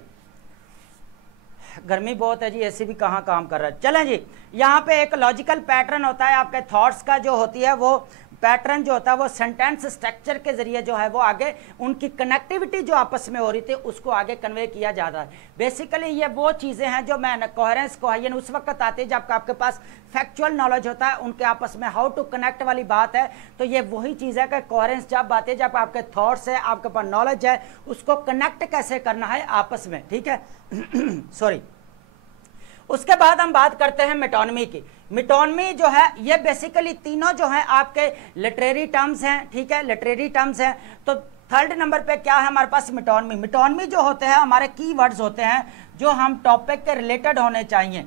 गर्मी बहुत है जी, एसी भी कहाँ काम कर रहा है। चलें जी, यहाँ पे एक लॉजिकल पैटर्न होता है आपके थॉट्स का, जो होती है वो पैटर्न जो होता है वो सेंटेंस स्ट्रक्चर के जरिए जो है वो आगे उनकी कनेक्टिविटी जो आपस में हो रही थी उसको आगे कन्वे किया जा रहा है। बेसिकली ये वो चीज़ें हैं जो मैं कोहेरेंस कोहेजन उस वक्त आती है जब आपके पास फैक्चुअल नॉलेज होता है, उनके आपस में हाउ टू कनेक्ट वाली बात है। तो ये वही चीज़ है कि कोहेरेंस जब आती है जब आपके थॉट्स है, आपके पास नॉलेज है, उसको कनेक्ट कैसे करना है आपस में, ठीक है। सॉरी। उसके बाद हम बात करते हैं मेटोनमी की। मेटोनमी जो है ये बेसिकली तीनों जो है आपके लिटरेरी टर्म्स हैं, ठीक है, लिटरेरी टर्म्स हैं। तो 3rd नंबर पे क्या है हमारे पास मेटोनमी। मेटोनमी जो होते हैं हमारे कीवर्ड्स होते हैं जो हम टॉपिक के रिलेटेड होने चाहिए।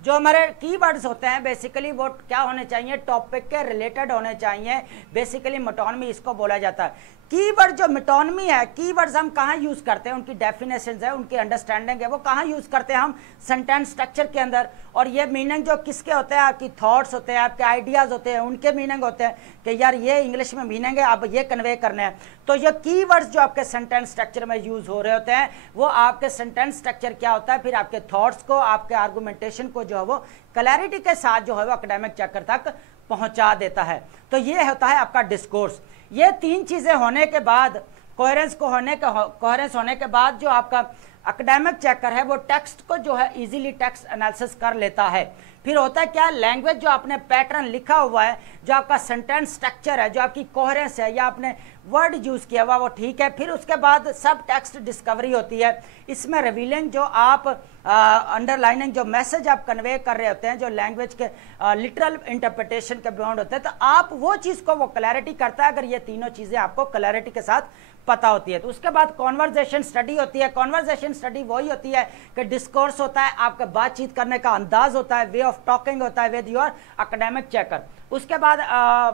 जो हमारे कीवर्ड्स होते हैं बेसिकली वो क्या होने चाहिए, टॉपिक के रिलेटेड होने चाहिए। बेसिकली मेटोनमी इसको बोला जाता है। कीवर्ड जो मेटोनमी है, कीवर्ड्स हम कहाँ यूज़ करते हैं, उनकी डेफिनेशंस है, उनकी अंडरस्टैंडिंग है, वो कहाँ यूज़ करते हैं हम सेंटेंस स्ट्रक्चर के अंदर। और ये मीनिंग जो किसके होते हैं, आपकी थॉट्स होते हैं, आपके आइडियाज़ होते हैं, उनके मीनिंग होते हैं कि यार ये इंग्लिश में मीनिंग है, आप ये कन्वे करने हैं। तो ये कीवर्ड्स जो आपके सेंटेंस स्ट्रक्चर में यूज़ हो रहे होते हैं वो आपके सेंटेंस स्ट्रक्चर क्या होता है, फिर आपके थॉट्स को, आपके आर्गूमेंटेशन को जो है वो क्लैरिटी के साथ जो है वो एकेडमिक चेकर तक पहुंचा देता है। तो ये होता है आपका डिस्कोर्स। ये तीन चीजें होने के बाद, कोहेरेंस होने के बाद जो आपका एकेडमिक चेकर है वो टेक्स्ट को जो है इजीली टेक्स्ट एनालिसिस कर लेता है। फिर होता है क्या, लैंग्वेज जो आपने पैटर्न लिखा हुआ है, जो आपका सेंटेंस स्ट्रक्चर है, जो आपकी कोहेरेंस है या आपने वर्ड यूज किया हुआ वो ठीक है। फिर उसके बाद सब टेक्स्ट डिस्कवरी होती है। इसमें रिवीलिंग जो आप अंडरलाइनिंग जो मैसेज आप कन्वे कर रहे होते हैं, जो लैंग्वेज के लिटरल इंटरप्रिटेशन के बियॉन्ड होते हैं, तो आप वो चीज़ को वो क्लैरिटी करता है अगर ये तीनों चीज़ें आपको क्लैरिटी के साथ पता होती है। तो उसके बाद कॉन्वर्जेशन स्टडी होती है। कॉन्वर्जेशन स्टडी वही होती है कि डिस्कोर्स होता है, आपका बातचीत करने का अंदाज होता है, वे ऑफ टॉकिंग होता है विद योर एकेडमिक चेकर। उसके बाद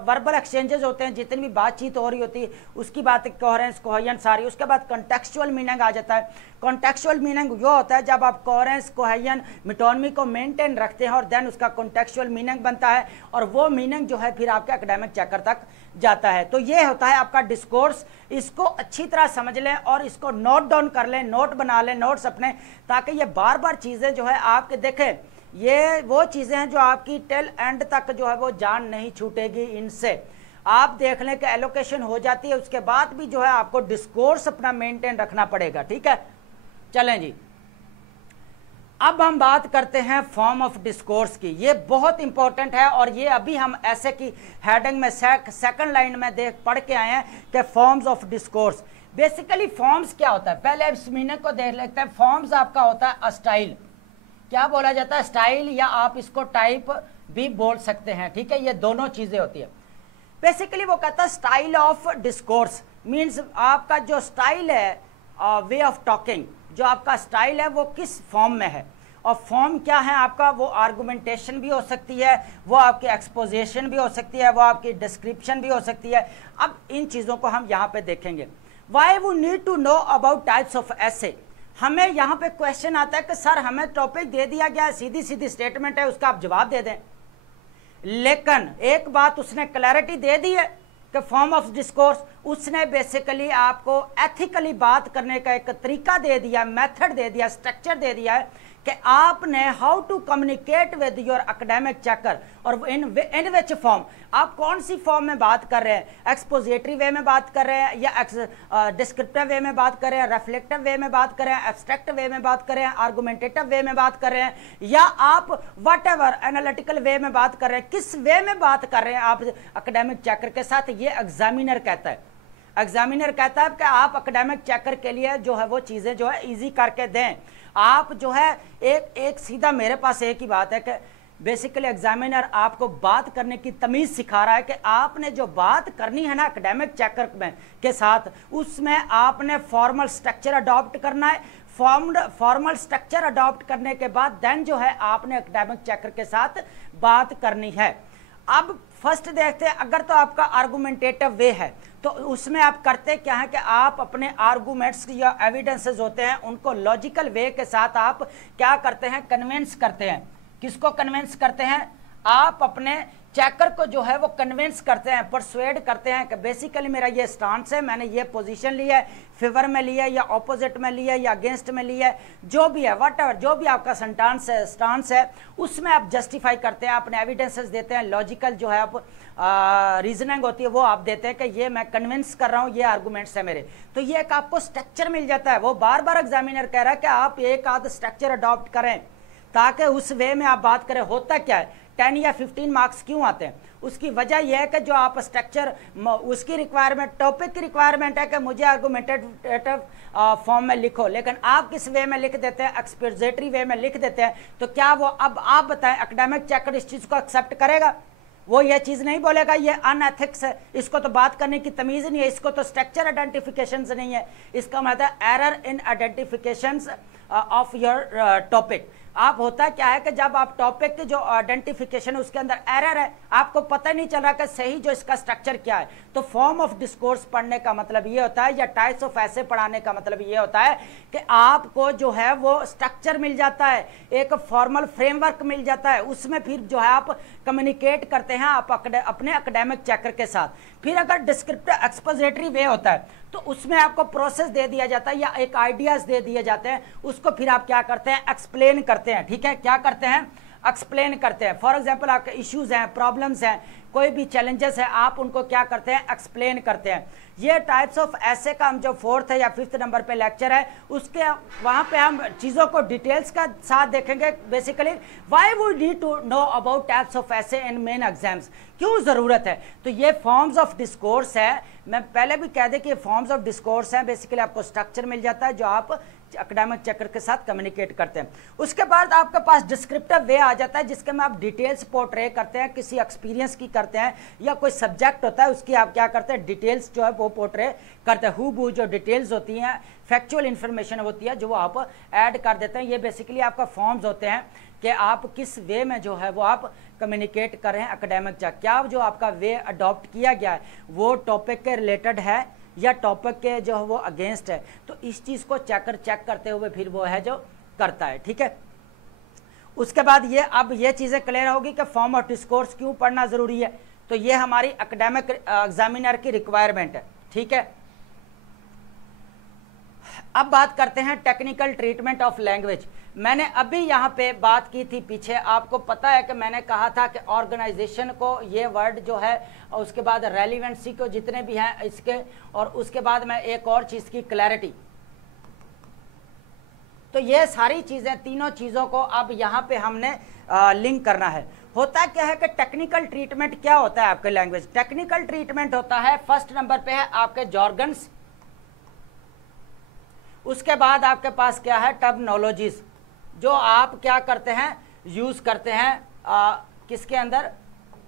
वर्बल एक्सचेंजेस होते हैं, जितनी भी बातचीत हो रही होती है उसकी बात कोहेरेंस कोहेरेंस सारी। उसके बाद कॉन्टेक्चुअल मीनिंग आ जाता है। कॉन्टेक्चुअल मीनिंग वो होता है जब आप कोहेरेंस कोहेरेंस मेटोनमी को मेंटेन रखते हैं और देन उसका कॉन्टेक्चुअल मीनिंग बनता है, और वो मीनिंग जो है फिर आपके एकेडमिक चेकर तक जाता है। तो ये होता है आपका डिस्कोर्स। इसको अच्छी तरह समझ लें और इसको नोट डाउन कर लें, नोट बना लें, नोट्स अपने, ताकि ये बार बार चीज़ें जो है आपके देखें, ये वो चीज़ें हैं जो आपकी टेल एंड तक जो है वो जान नहीं छूटेगी इनसे। आप देख लें कि एलोकेशन हो जाती है, उसके बाद भी जो है आपको डिस्कोर्स अपना मेंटेन रखना पड़ेगा। ठीक है, चलें जी। अब हम बात करते हैं फॉर्म ऑफ डिस्कोर्स की। ये बहुत इंपॉर्टेंट है और ये अभी हम ऐसे की हेडिंग में सेकंड लाइन में पढ़ के आए हैं कि forms of discourse. Basically forms क्या होता है, पहले इस मीनिंग को देख लेते हैं। फॉर्म्स आपका होता है स्टाइल, क्या बोला जाता है, स्टाइल, या आप इसको टाइप भी बोल सकते हैं। ठीक है, ये दोनों चीजें होती है। बेसिकली वो कहता है स्टाइल ऑफ डिस्कोर्स मींस आपका जो स्टाइल है, वे ऑफ टॉकिंग, जो आपका स्टाइल है वो किस फॉर्म में है। और फॉर्म क्या है आपका, वो आर्गुमेंटेशन भी हो सकती है, वो आपकी एक्सपोजिशन भी हो सकती है, वो आपकी डिस्क्रिप्शन भी हो सकती है। अब इन चीज़ों को हम यहाँ पे देखेंगे। Why we need to know about types of essay. हमें यहाँ पे क्वेश्चन आता है कि सर हमें टॉपिक दे दिया गया है, सीधी सीधी स्टेटमेंट है, उसका आप जवाब दे दें। लेकिन एक बात उसने क्लैरिटी दे दी है कि फॉर्म ऑफ डिस्कोर्स, उसने बेसिकली आपको एथिकली बात करने का एक तरीका दे दिया, मेथड दे दिया, स्ट्रक्चर दे दिया है कि आपने how to communicate with your academic checker, और इन विच फॉर्म, आप कौन सी फॉर्म में बात कर रहे हैं, एक्सपोजिटरी वे में बात कर रहे हैं, या डिस्क्रिप्टिव वे में बात कर रहे हैं, रिफ्लेक्टिव वे में बात कर रहे हैं, एब्स्ट्रैक्ट वे में बात कर रहे हैं, आर्गुमेंटेटिव वे में बात कर रहे हैं, या आप वट एवर एनालिटिकल वे में बात कर रहे हैं, किस वे में बात कर रहे हैं आप एकेडमिक चेकर के साथ, ये एग्जामिनर कहता है। एग्जामिनर कहता है कि आप एकेडमिक चेकर के लिए जो है वो चीज़ें जो है इजी करके दें। आप जो है एक सीधा मेरे पास एक ही बात है कि बेसिकली एग्जामिनर आपको बात करने की तमीज़ सिखा रहा है कि आपने जो बात करनी है ना एकेडमिक चेकर में के साथ, उसमें आपने फॉर्मल स्ट्रक्चर अडॉप्ट करना है। फॉर्मल स्ट्रक्चर अडॉप्ट करने के बाद देन जो है आपने एकेडमिक चेकर के साथ बात करनी है। अब फर्स्ट देखते हैं, अगर तो आपका आर्गुमेंटेटिव वे है तो उसमें आप करते क्या है कि आप अपने आर्गुमेंट्स या एविडेंसेस होते हैं उनको लॉजिकल वे के साथ आप क्या करते हैं, कन्विंस करते हैं। किसको कन्विंस करते हैं, आप अपने चेकर को जो है वो कन्विंस करते हैं, परसुएड करते हैं कि बेसिकली मेरा ये स्टांस है, मैंने ये पोजीशन ली है, फेवर में ली है या ऑपोजिट में ली है या अगेंस्ट में ली है, जो भी है वट एवर, जो भी आपका स्टांस है उसमें आप जस्टिफाई करते हैं, अपने एविडेंसेस देते हैं, लॉजिकल जो है आप रीजनिंग होती है वो आप देते हैं कि ये मैं कन्विंस कर रहा हूँ, ये आर्गूमेंट्स है मेरे। तो ये एक आपको स्ट्रक्चर मिल जाता है। वो बार बार एग्जामिनर कह रहा है कि आप एक आध स्ट्रक्चर अडॉप्ट करें ताकि उस वे में आप बात करें। होता क्या है, 10 या 15 मार्क्स क्यों आते हैं, उसकी वजह यह है कि जो आप स्ट्रक्चर, उसकी रिक्वायरमेंट, टॉपिक की रिक्वायरमेंट है कि मुझे आर्गुमेंटेटिव फॉर्म में लिखो, लेकिन आप किस वे में लिख देते हैं, एक्सपोजिटरी वे में लिख देते हैं। तो क्या वो, अब आप बताएं, एकेडमिक चेकर इस चीज़ को एक्सेप्ट करेगा? वो ये चीज़ नहीं बोलेगा ये अनएथिक्स है, इसको तो बात करने की तमीज़ नहीं है, इसको तो स्ट्रक्चर आइडेंटिफिकेशन नहीं है। इसका मतलब error in identification of your topic. आप होता क्या है कि जब आप टॉपिक की जो आइडेंटिफिकेशन उसके अंदर एरर है, आपको पता नहीं चल रहा कि सही जो इसका स्ट्रक्चर क्या है। तो फॉर्म ऑफ डिस्कोर्स पढ़ने का मतलब ये होता है, या टाइप्स ऑफ ऐसे पढ़ाने का मतलब ये होता है कि आपको जो है वो स्ट्रक्चर मिल जाता है, एक फॉर्मल फ्रेमवर्क मिल जाता है, उसमें फिर जो है आप कम्युनिकेट करते हैं आप अपने एकेडमिक चेकर के साथ। फिर अगर डिस्क्रिप्टिव एक्सपोजिटरी वे होता है तो उसमें आपको प्रोसेस दे दिया जाता है या एक आइडियाज दे दिए जाते हैं, उसको फिर आप क्या करते हैं, एक्सप्लेन करते हैं। ठीक है, क्या करते हैं, एक्सप्लेन करते हैं। फॉर एग्जांपल आपके इश्यूज हैं, प्रॉब्लम्स हैं, कोई भी चैलेंजेस है, आप उनको क्या करते हैं, एक्सप्लेन करते हैं। ये टाइप्स ऑफ ऐसे का हम जो 4th है या 5th नंबर पे लेक्चर है उसके वहाँ पे हम चीज़ों को डिटेल्स का साथ देखेंगे। Basically why we need to know about types of essays इन मेन एग्जाम्स, क्यों ज़रूरत है। तो ये फॉर्म्स ऑफ डिस्कोर्स है, मैं पहले भी कह दें कि ये फॉर्म्स ऑफ डिस्कोर्स हैं। बेसिकली आपको स्ट्रक्चर मिल जाता है जो आप एकेडमिक चक्कर के साथ कम्युनिकेट करते हैं। उसके बाद आपके पास डिस्क्रिप्टिव वे आ जाता है जिसके में आप डिटेल्स पोर्ट्रे करते हैं, किसी एक्सपीरियंस की करते हैं या कोई सब्जेक्ट होता है उसकी आप क्या करते हैं, डिटेल्स जो है वो पोर्ट्रे करते हैं। हूबहू जो डिटेल्स होती हैं, फैक्चुअल इंफॉर्मेशन होती है जो वो आप ऐड कर देते हैं। ये बेसिकली आपका फॉर्म्स होते हैं कि आप किस वे में जो है वो आप कम्युनिकेट कर रहे हैं एकेडमिक चक्कर, क्या जो आपका वे अडॉप्ट किया गया है वो टॉपिक के रिलेटेड है या टॉपिक के जो है वो अगेंस्ट है। तो इस चीज़ को चेक करते हुए फिर वो है जो करता है, ठीक है। उसके बाद ये अब ये चीज़ें क्लियर होगी कि फॉर्म ऑफ डिस्कोर्स क्यों पढ़ना ज़रूरी है। तो ये हमारी एकेडमिक एग्जामिनर की रिक्वायरमेंट है, ठीक है। अब बात करते हैं टेक्निकल ट्रीटमेंट ऑफ लैंग्वेज। मैंने अभी यहाँ पे बात की थी पीछे, आपको पता है कि मैंने कहा था कि ऑर्गेनाइजेशन को ये वर्ड जो है और उसके बाद रेलिवेंसी को जितने भी हैं इसके, और उसके बाद मैं एक और चीज़ की क्लैरिटी। तो ये सारी चीज़ें, तीनों चीज़ों को अब यहाँ पे हमने लिंक करना है। होता क्या है कि टेक्निकल ट्रीटमेंट क्या होता है आपके लैंग्वेज। टेक्निकल ट्रीटमेंट होता है फर्स्ट नंबर पे है आपके जॉर्गन्स, उसके बाद आपके पास क्या है टर्मिनोलॉजीज जो आप क्या करते हैं, यूज करते हैं किसके अंदर,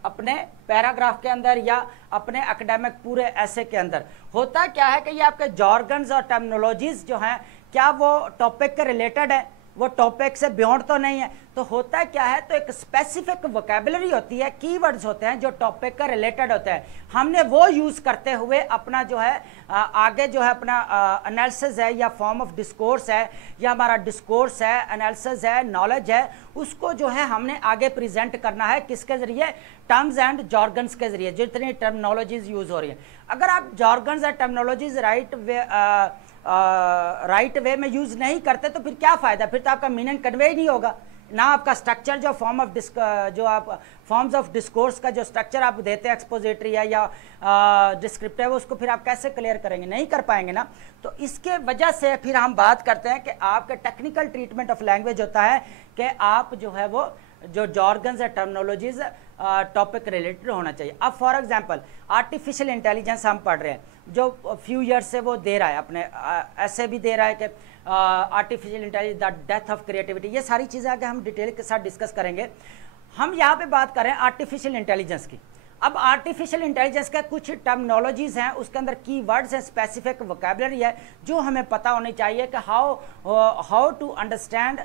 अपने पैराग्राफ के अंदर या अपने एकेडमिक पूरे ऐसे के अंदर। होता क्या है कि ये आपके जॉर्गन्स और टर्मिनोलॉजीज जो हैं क्या वो टॉपिक के रिलेटेड है, वो टॉपिक से बियॉन्ड तो नहीं है। तो होता क्या है, तो एक स्पेसिफिक वोकेबलरी होती है, कीवर्ड्स होते हैं जो टॉपिक का रिलेटेड होते हैं। हमने वो यूज़ करते हुए अपना जो है आगे जो है अपना एनालिसिस है या फॉर्म ऑफ डिस्कोर्स है या हमारा डिस्कोर्स है, एनालिसिस है, नॉलेज है, उसको जो है हमने आगे प्रेजेंट करना है किसके ज़रिए, टर्म्स एंड जॉर्गन्स के ज़रिए, जितनी टर्मिनोलॉजीज यूज़ हो रही है। अगर आप जॉर्गन्स और टर्मिनोलॉजीज राइट वे में यूज़ नहीं करते तो फिर क्या फ़ायदा, फिर तो आपका मीनिंग कन्वे ही नहीं होगा ना। आपका स्ट्रक्चर जो जो आप फॉर्म्स ऑफ डिस्कोर्स का जो स्ट्रक्चर आप देते हैं एक्सपोजिटरी है या डिस्क्रिप्टिव, उसको फिर आप कैसे क्लियर करेंगे, नहीं कर पाएंगे ना। तो इसके वजह से फिर हम बात करते हैं कि आपके टेक्निकल ट्रीटमेंट ऑफ लैंग्वेज होता है कि आप जो है वो जो जॉर्गन्स है, टर्मिनोलॉजीज टॉपिक रिलेटेड होना चाहिए। अब फॉर एग्जांपल आर्टिफिशियल इंटेलिजेंस हम पढ़ रहे हैं जो फ्यू ईयर्स से वो दे रहा है, अपने ऐसे भी दे रहा है कि artificial intelligence the death of creativity. ये सारी चीज़ें आगे हम डिटेल के साथ डिस्कस करेंगे। हम यहाँ पे बात कर रहे हैं आर्टिफिशियल इंटेलिजेंस की। अब आर्टिफिशियल इंटेलिजेंस का कुछ टर्मिनोलॉजीज हैं, उसके अंदर की वर्ड्स हैं, स्पेसिफिक वोकेबलरी है जो हमें पता होनी चाहिए कि how to understand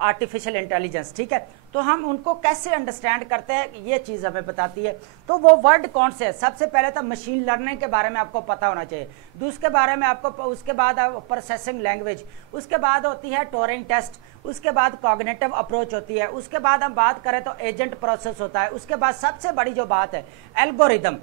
artificial intelligence, ठीक है। तो हम उनको कैसे अंडरस्टैंड करते हैं ये चीज़ हमें बताती है। तो वो वर्ड कौन से है, सबसे पहले तो मशीन लर्निंग के बारे में आपको पता होना चाहिए, दूसरे बारे में आपको, उसके बाद प्रोसेसिंग लैंग्वेज, उसके बाद होती है टोरिंग टेस्ट, उसके बाद कॉग्निटिव अप्रोच होती है, उसके बाद हम बात करें तो एजेंट प्रोसेस होता है, उसके बाद सबसे बड़ी जो बात है एल्गोरिदम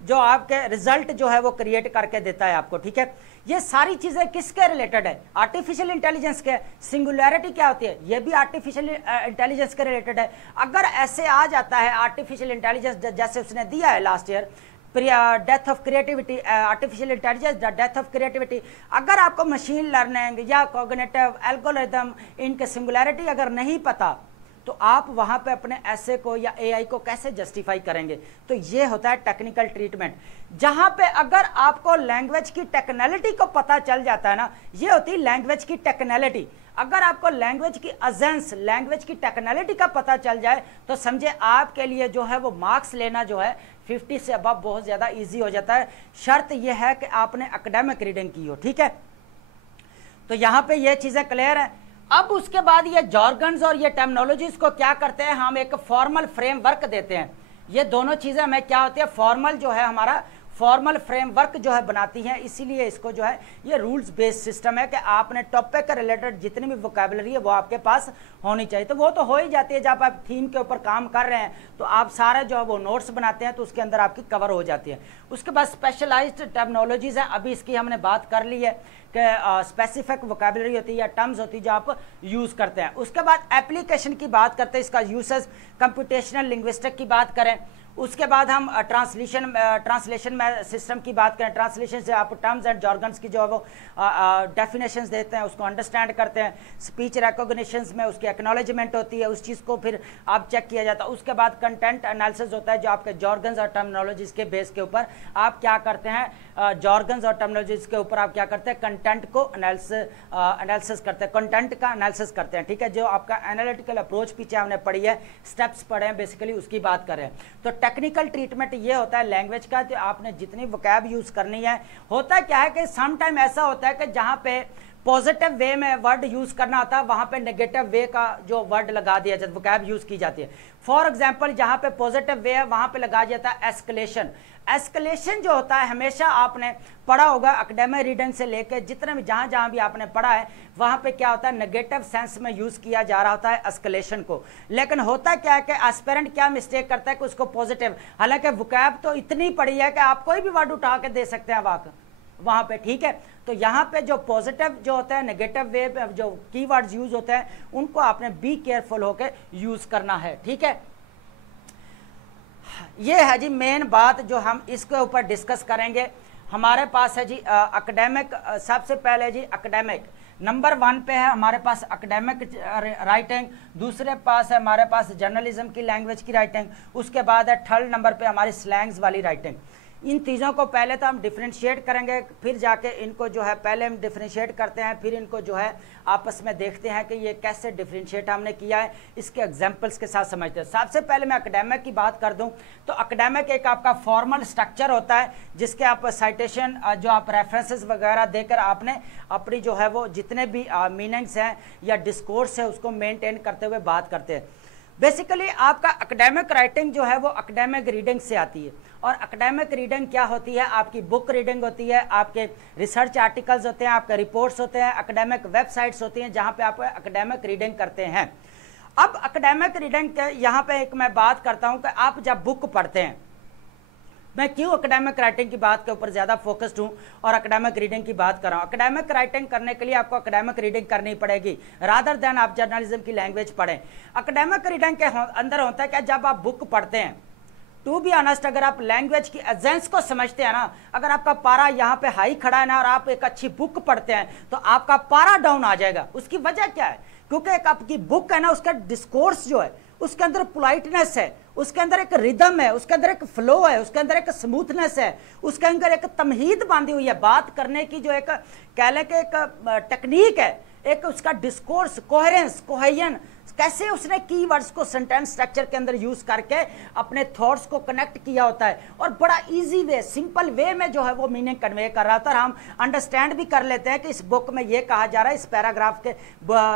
जो आपके रिजल्ट जो है वो क्रिएट करके देता है आपको, ठीक है। ये सारी चीजें किसके रिलेटेड है, आर्टिफिशियल इंटेलिजेंस के। सिंगुलैरिटी क्या होती है, ये भी आर्टिफिशियल इंटेलिजेंस के रिलेटेड है। अगर ऐसे आ जाता है आर्टिफिशियल इंटेलिजेंस जैसे उसने दिया है last year, death of creativity, artificial intelligence the death of creativity, अगर आपको मशीन लर्निंग या कॉग्निटिव एल्गोरिदम इनके सिंगुलैरिटी अगर नहीं पता तो आप वहां पे अपने ऐसे को या एआई को कैसे जस्टिफाई करेंगे। तो ये होता है टेक्निकल ट्रीटमेंट, जहां पे अगर आपको लैंग्वेज की टेक्नोलॉजी को पता चल जाता है ना, ये होती है लैंग्वेज की टेक्नोलॉजी। अगर आपको लैंग्वेज की अजेंस, लैंग्वेज की टेक्नोलॉजी का पता चल जाए तो समझे आपके लिए जो है वो मार्क्स लेना जो है 50 से अबव बहुत ज़्यादा ईजी हो जाता है। शर्त यह है कि आपने एकेडमिक रीडिंग की हो, ठीक है। तो यहाँ पे ये चीज़ें क्लियर है। अब उसके बाद ये जॉर्गन्स और ये टर्मिनोलॉजीज को क्या करते हैं, हम एक फॉर्मल फ्रेमवर्क देते हैं। ये दोनों चीज़ें हमें क्या होती है, फॉर्मल जो है हमारा फॉर्मल फ्रेमवर्क जो है बनाती हैं, इसीलिए इसको जो है ये रूल्स बेस्ड सिस्टम है कि आपने टॉपिक के रिलेटेड जितनी भी वोकैबुलरी है वो आपके पास होनी चाहिए। तो वो तो हो ही जाती है, जब आप थीम के ऊपर काम कर रहे हैं तो आप सारे जो है वो नोट्स बनाते हैं तो उसके अंदर आपकी कवर हो जाती है। उसके बाद स्पेशलाइज्ड टर्मिनोलॉजीज हैं, अभी इसकी हमने बात कर ली है कि स्पेसिफिक वोकैबुलरी होती है या टर्म्स होती है जो आप यूज़ करते हैं। उसके बाद एप्लीकेशन की बात करते हैं, इसका यूसेज कंप्यूटेशनल लिंग्विस्टिक की बात करें। उसके बाद हम ट्रांसलेशन में सिस्टम की बात करें, ट्रांसलेशन से आप टर्म्स एंड जॉर्गन्स की जो है वो डेफिनेशंस देते हैं, उसको अंडरस्टैंड करते हैं। स्पीच रिकॉग्निशंस में उसकी एक्नॉलेजमेंट होती है, उस चीज़ को फिर आप चेक किया जाता है। उसके बाद कंटेंट एनालिसिस होता है, जो आपके जॉर्गन्स और टर्मिनोलॉजीज के बेस के ऊपर आप क्या करते हैं, जॉर्गन्स और टर्मिनोलॉजीज के ऊपर आप क्या करते हैं, कंटेंट को एनालिसिस करते हैं, कंटेंट का एनालिसिस करते हैं। ठीक है, जो आपका एनालिटिकल अप्रोच पीछे हमने पढ़ी है, स्टेप्स पढ़े हैं, बेसिकली उसकी बात कर रहे हैं। तो टेक्निकल ट्रीटमेंट ये होता है लैंग्वेज का, तो आपने जितनी वोकैब यूज करनी है। होता क्या है कि सम टाइम ऐसा होता है कि जहां पे पॉजिटिव वे में वर्ड यूज करना होता है वहां पे नेगेटिव वे का जो वर्ड लगा दिया जाता है, वोकैब यूज की जाती है। फॉर एग्जांपल जहां पे पॉजिटिव वे है वहां पे लगा जाता है एस्केलेशन। एस्केलेशन जो होता है हमेशा आपने पढ़ा होगा एकेडमिक रीडिंग से लेकर जितने भी जहां जहां भी आपने पढ़ा है वहां पे क्या होता है, नेगेटिव सेंस में यूज किया जा रहा होता है एस्केलेशन को। लेकिन होता क्या है कि एस्पिरेंट क्या मिस्टेक करता है कि उसको पॉजिटिव, हालांकि वोकैब तो इतनी पड़ी है कि आप कोई भी वर्ड उठा के दे सकते हैं वहां पे। ठीक है, तो यहाँ पे जो पॉजिटिव जो होता है, नेगेटिव वे जो कीवर्ड्स यूज होते हैं उनको आपने बी केयरफुल होकर यूज करना है। ठीक है, ये है जी मेन बात जो हम इसके ऊपर डिस्कस करेंगे। हमारे पास है जी एकेडमिक, सबसे पहले जी एकेडमिक नंबर 1 पे है हमारे पास एकेडमिक राइटिंग, दूसरे पास है हमारे पास जर्नलिज्म की लैंग्वेज की राइटिंग, उसके बाद है थर्ड नंबर पे हमारी स्लैंग्स वाली राइटिंग। इन चीज़ों को पहले तो हम डिफ्रेंशिएट करेंगे, फिर जाके इनको जो है पहले हम डिफ्रेंशिएट करते हैं, फिर इनको जो है आपस में देखते हैं कि ये कैसे डिफ्रेंशिएट हमने किया है, इसके एग्जांपल्स के साथ समझते हैं। सबसे पहले मैं एकेडमिक की बात कर दूं तो एकेडमिक एक आपका फॉर्मल स्ट्रक्चर होता है जिसके आप साइटेशन जो आप रेफरेंसेस वगैरह देकर आपने अपनी जो है वो जितने भी मीनिंग्स हैं या डिस्कोर्स है उसको मेनटेन करते हुए बात करते हैं। बेसिकली आपका एकेडमिक राइटिंग जो है वो एकेडमिक रीडिंग से आती है। और एकेडमिक रीडिंग क्या होती है, आपकी बुक रीडिंग होती है, आपके रिसर्च आर्टिकल्स होते हैं, आपके रिपोर्ट्स होते हैं, एकेडमिक वेबसाइट्स होती हैं जहां पे आप एकेडमिक रीडिंग करते हैं। अब एकेडमिक रीडिंग के यहाँ पे एक मैं बात करता हूँ कि आप जब बुक पढ़ते हैं, मैं क्यों एकेडमिक राइटिंग की बात के ऊपर ज़्यादा फोकस्ड हूँ और एकेडमिक रीडिंग की बात कर रहा हूँ। एकेडमिक राइटिंग करने के लिए आपको एकेडमिक रीडिंग करनी पड़ेगी रादर देन आप जर्नलिज्म की लैंग्वेज पढ़ें। एकेडमिक रीडिंग के अंदर होता है क्या, जब आप बुक पढ़ते हैं टू बी ऑनेस्ट, अगर आप लैंग्वेज की एजेंस को समझते हैं ना, अगर आपका पारा यहाँ पे हाई खड़ा है ना और आप एक अच्छी बुक पढ़ते हैं तो आपका पारा डाउन आ जाएगा। उसकी वजह क्या है, क्योंकि एक आपकी बुक है ना, उसका डिस्कोर्स जो है उसके अंदर पोलाइटनेस है, उसके अंदर एक रिदम है, उसके अंदर एक फ्लो है, उसके अंदर एक स्मूथनेस है, उसके अंदर एक तमहीद बांधी हुई है, बात करने की जो एक कह लें कि एक टेक्निक है, एक उसका डिस्कोर्स, कोहेरेंस, कोहेजन, कैसे उसने कीवर्ड्स को सेंटेंस स्ट्रक्चर के अंदर यूज करके अपने थॉट्स को कनेक्ट किया होता है और बड़ा इजी वे, सिंपल वे में जो है वो मीनिंग कन्वे कर रहा था। और हम अंडरस्टैंड भी कर लेते हैं कि इस बुक में ये कहा जा रहा है, इस पैराग्राफ के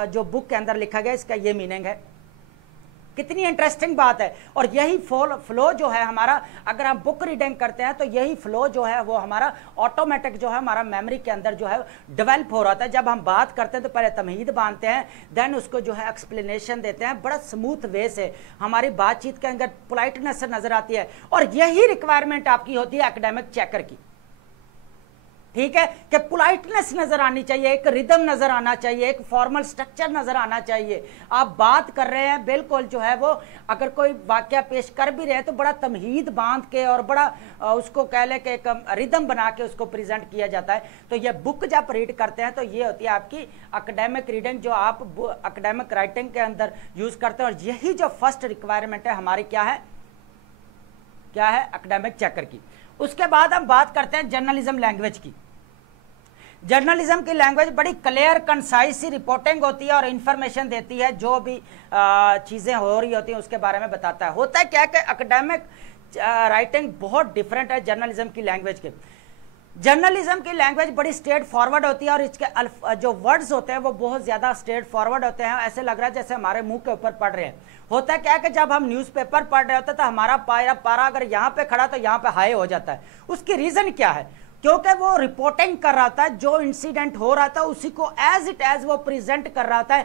जो बुक के अंदर लिखा गया इसका ये मीनिंग है। कितनी इंटरेस्टिंग बात है। और यही फ्लो जो है हमारा, अगर हम बुक रीडिंग करते हैं तो यही फ्लो जो है वो हमारा ऑटोमेटिक जो है हमारा मेमोरी के अंदर जो है डेवलप हो रहा था। जब हम बात करते हैं तो पहले तमहीद बांधते हैं, देन उसको जो है एक्सप्लेनेशन देते हैं, बड़ा स्मूथ वे से हमारी बातचीत के अंदर पोलाइटनेस नजर आती है। और यही रिक्वायरमेंट आपकी होती है एकेडमिक चेकर की, ठीक है, कि पोलाइटनेस नजर आनी चाहिए, एक रिदम नजर आना चाहिए, एक फॉर्मल स्ट्रक्चर नजर आना चाहिए। आप बात कर रहे हैं बिल्कुल जो है वो अगर कोई वाक्य पेश कर भी रहे हैं तो बड़ा तमहीद बांध के और बड़ा उसको कह ले कि एक रिदम बना के उसको प्रेजेंट किया जाता है। तो ये बुक जब रीड करते हैं तो ये होती है आपकी एकेडमिक रीडिंग जो आप एकेडमिक राइटिंग के अंदर यूज करते हैं। और यही जो फर्स्ट रिक्वायरमेंट है हमारी क्या है एकेडमिक चेकर की। उसके बाद हम बात करते हैं जर्नलिज्म लैंग्वेज की। जर्नलिज्म की लैंग्वेज बड़ी क्लियर कंसाइज सी रिपोर्टिंग होती है और इंफॉर्मेशन देती है, जो भी चीज़ें हो रही होती हैं उसके बारे में बताता है। होता है क्या कि एकेडमिक राइटिंग बहुत डिफरेंट है जर्नलिज्म की लैंग्वेज के। जर्नलिज्म की लैंग्वेज बड़ी स्ट्रेट फॉरवर्ड होती है और इसके जो वर्ड्स होते हैं वो बहुत ज़्यादा स्ट्रेट फॉरवर्ड होते हैं। ऐसे लग रहा है जैसे हमारे मुंह के ऊपर पढ़ रहे हैं। होता क्या है कि जब हम न्यूज़पेपर पढ़ रहे होते हैं तो हमारा पारा अगर यहाँ पे खड़ा तो यहाँ पे हाई हो जाता है। उसकी रीज़न क्या है? क्योंकि वो रिपोर्टिंग कर रहा था, जो इंसिडेंट हो रहा था उसी को एज इट एज वो प्रेजेंट कर रहा था,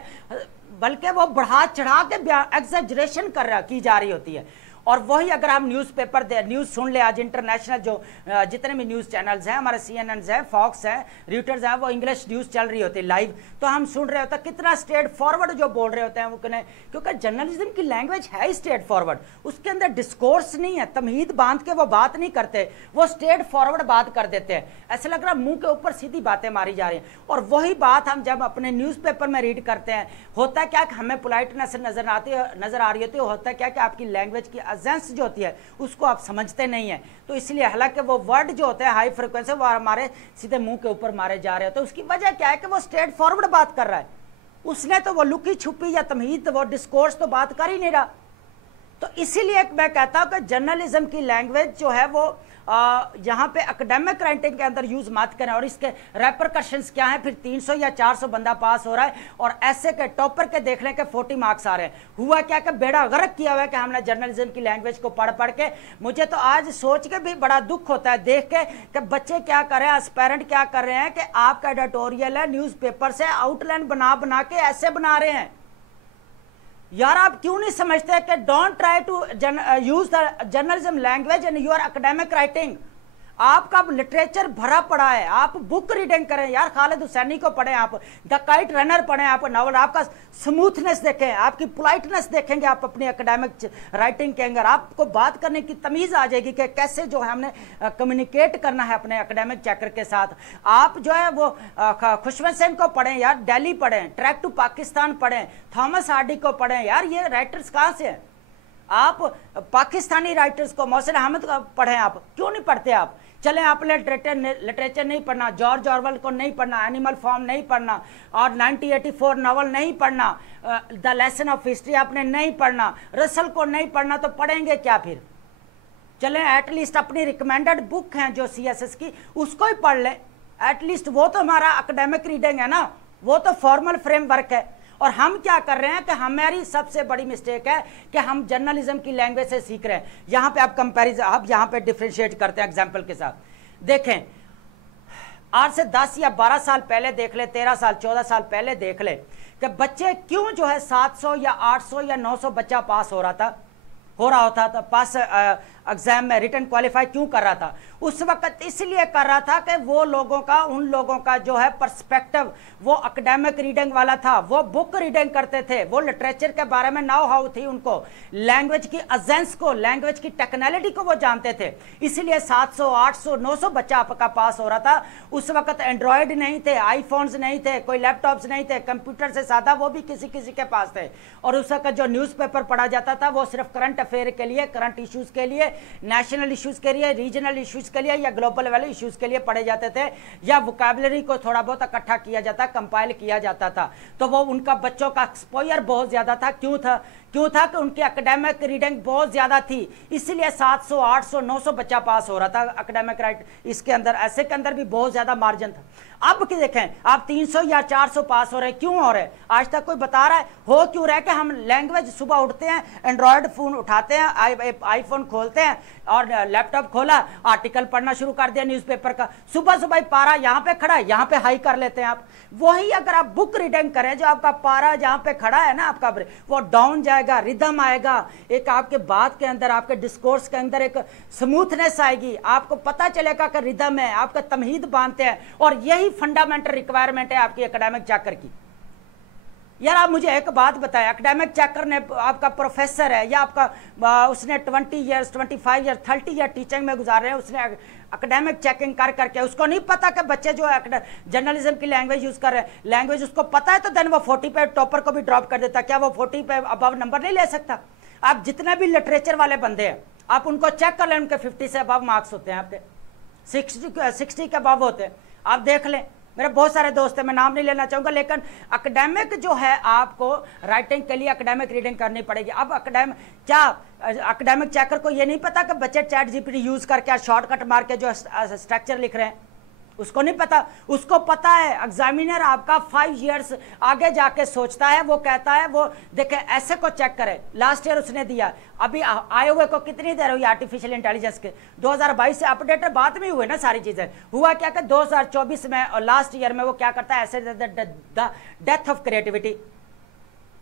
बल्कि वो बढ़ा चढ़ा के एग्जेजरेशन की जा रही होती है। और वही अगर हम न्यूज़पेपर न्यूज़ सुन ले, आज इंटरनेशनल जो जितने भी न्यूज़ चैनल्स हैं, हमारे CNN हैं, फॉक्स हैं, रिटर्स हैं, वो इंग्लिश न्यूज़ चल रही होती है लाइव, तो हम सुन रहे होते हैं कितना स्ट्रेट फॉरवर्ड जो बोल रहे होते हैं वो कने, क्योंकि जर्नलिज्म की लैंग्वेज है स्ट्रेट फॉरवर्ड। उसके अंदर डिस्कोर्स नहीं है, तमहीद बांध के वो बात नहीं करते, वो स्ट्रेट फॉरवर्ड बात कर देते हैं। ऐसा लग रहा है मुंह के ऊपर सीधी बातें मारी जा रही हैं। और वही बात हम जब अपने न्यूज़पेपर में रीड करते हैं, होता क्या कि हमें पोलाइटनेस नजर आ रही होती है, होता क्या कि आपकी लैंग्वेज की एजेंस जो होती है उसको आप समझते नहीं है। तो इसलिए हालांकि वो वर्ड जो होते हैं हाई फ्रिक्वेंसी वो हमारे सीधे मुंह के ऊपर मारे जा रहे हैं। तो उसकी वजह क्या है कि वो स्ट्रेट फॉरवर्ड बात कर रहा है, उसने तो वो लुकी छुपी या तमहीद वो डिस्कोर्स तो बात कर ही नहीं रहा। तो इसीलिए मैं कहता हूं कि जर्नलिज्म की लैंग्वेज जो है वो यहाँ पे एकेडमिक राइटिंग के अंदर यूज मत करें। और इसके रेपरकशंस क्या है? फिर 300 या 400 बंदा पास हो रहा है और ऐसे के टॉपर के देख लें कि 40 मार्क्स आ रहे हैं। हुआ क्या कि बेड़ा गर्क किया हुआ है कि हमने जर्नलिज्म की लैंग्वेज को पढ़ पढ़ के। मुझे तो आज सोच के भी बड़ा दुख होता है देख के कि बच्चे क्या कर रहे हैं, एस्पायरेंट क्या कर रहे हैं कि आपका एडिटोरियल है, न्यूज़पेपर से आउटलाइन बना बना के ऐसे बना रहे हैं। यार आप क्यों नहीं समझते कि don't try to use the journalism language in your academic writing. आपका लिटरेचर भरा पड़ा है, आप बुक रीडिंग करें यार, खालिद हुसैनी को पढ़ें, आप द काइट रनर पढ़ें, आप नॉवल, आपका स्मूथनेस देखें, आपकी पोलाइटनेस देखेंगे आप अपनी एकेडमिक राइटिंग के अंदर। आपको बात करने की तमीज़ आ जाएगी कि कैसे जो है हमने कम्युनिकेट करना है अपने एकेडमिक चैकर के साथ। आप जो है वो खुशवंत सिंह को पढ़ें यार, दिल्ली पढ़ें, ट्रैक टू पाकिस्तान पढ़ें, थॉमस हार्डी को पढ़ें यार, ये राइटर्स कहाँ से हैं? आप पाकिस्तानी राइटर्स को, मोहसिन अहमद को पढ़ें, आप क्यों नहीं पढ़ते? आप चलें, आपने लिटरेचर नहीं पढ़ना, जॉर्ज ऑरवेल को नहीं पढ़ना, एनिमल फार्म नहीं पढ़ना, और 1984 नॉवल नहीं पढ़ना, द लेसन ऑफ हिस्ट्री आपने नहीं पढ़ना, रसल को नहीं पढ़ना, तो पढ़ेंगे क्या फिर? चलें एटलीस्ट अपनी रिकमेंडेड बुक हैं जो CSS की, उसको ही पढ़ लें एटलीस्ट। वो तो हमारा एकेडमिक रीडिंग है ना, वो तो फॉर्मल फ्रेमवर्क है। और हम क्या कर रहे हैं कि हमारी सबसे बड़ी मिस्टेक है कि हम जर्नलिज्म की लैंग्वेज से सीख रहे हैं। यहाँ पे आप कंपैरिजन, आप यहाँ पे डिफरेंशिएट करते हैं एग्जाम्पल के साथ। देखें, आज से 10 या 12 साल पहले देख ले, 13 साल 14 साल पहले देख ले कि बच्चे क्यों जो है 700 या 800 या 900 बच्चा पास हो रहा होता था पास एग्जाम में, रिटर्न क्वालिफाई क्यों कर रहा था उस वक्त? इसलिए कर रहा था कि वो लोगों का, उन लोगों का जो है पर्सपेक्टिव वो एकेडमिक रीडिंग वाला था, वो बुक रीडिंग करते थे, वो लिटरेचर के बारे में नाउ हाउ थी उनको, लैंग्वेज की अजेंस को, लैंग्वेज की टेक्नोलॉजी को वो जानते थे। इसलिए 700 800 900 बच्चा आपका पास हो रहा था। उस वक्त एंड्रॉयड नहीं थे, आईफोन्स नहीं थे, कोई लैपटॉप्स नहीं थे, कंप्यूटर से सादा वो भी किसी किसी के पास थे। और उस वक्त जो न्यूज़पेपर पढ़ा जाता था वो सिर्फ करंट अफेयर के लिए, करंट इश्यूज के लिए, नेशनल इश्यूज के लिए, रीजनल इश्यूज के लिए या ग्लोबल वाले इश्यूज के लिए पढ़े जाते थे, या वोकैबुलरी को थोड़ा बहुत इकट्ठा किया जाता, कंपाइल किया जाता था। तो वो उनका बच्चों का एक्सपोजर बहुत ज्यादा था। क्यों था कि उनकी एकेडमिक रीडिंग बहुत ज्यादा थी, इसलिए 700 800 900 बच्चा पास हो रहा था एकेडमिक राइट। इसके अंदर ऐसे के अंदर भी बहुत ज्यादा मार्जिन था। अब कि देखें आप 300 या 400 पास हो रहे हैं, क्यों हो रहे हैं? आज तक कोई बता रहा है हो क्यों रहा है? कि हम लैंग्वेज सुबह उठते हैं, एंड्रॉयड फोन उठाते हैं, आईफोन खोलते हैं और लैपटॉप खोला, आर्टिकल पढ़ना शुरू कर दिया न्यूज़पेपर का, सुबह सुबह पारा यहाँ पे खड़ा है, यहाँ पे हाई कर लेते हैं आप। वही अगर आप बुक रीडिंग करें, जो आपका पारा जहाँ पे खड़ा है ना आपका, वो डाउन जाएगा, रिदम आएगा, एक आपके बात के अंदर, आपके डिस्कोर्स के अंदर एक स्मूथनेस आएगी, आपको पता चलेगा कि रिदम है, आपका तमहीद बांधते हैं। और यही फंडामेंटल रिक्वायरमेंट है आपकी एकेडमिक चैकर की। यार आप मुझे एक बात बताएं, एकेडमिक चैकर ने, आपका प्रोफेसर है या आपका उसने 20 ईयर्स 25 ईयर्स 30 ईयर टीचिंग में गुजारे हैं, उसने एकेडमिक चेकिंग कर करके उसको नहीं पता कि बच्चे जो जर्नलिज्म की लैंग्वेज यूज कर रहे हैं, लैंग्वेज उसको पता है, तो देन वो 40 पे टॉपर को भी ड्रॉप कर देता। क्या वो 40 पे अबव नंबर नहीं ले सकता? आप जितने भी लिटरेचर वाले बंदे हैं आप उनको चेक कर लें, उनके 50 से अबव मार्क्स होते हैं, आपके 60 के अबव होते हैं, आप देख लें। मेरे बहुत सारे दोस्त हैं, मैं नाम नहीं लेना चाहूँगा, लेकिन एकेडमिक जो है आपको राइटिंग के लिए एकेडमिक रीडिंग करनी पड़ेगी। अब एकेडमिक चैकर को ये नहीं पता कि बच्चे चैट GPT यूज़ करके शॉर्टकट मार के जो स्ट्रक्चर लिख रहे हैं, उसको नहीं पता। उसको पता है एग्जामिनर आपका 5 इयर्स आगे जाके सोचता है, वो कहता है, वो देखे ऐसे को चेक करे। लास्ट ईयर उसने दिया, अभी आए हुए को कितनी देर हुई आर्टिफिशियल इंटेलिजेंस के, 2022 से अपडेटेड बाद में हुए ना सारी चीजें। हुआ क्या कि 2024 में और लास्ट ईयर में वो क्या करता है, ऐसे डेथ ऑफ क्रिएटिविटी।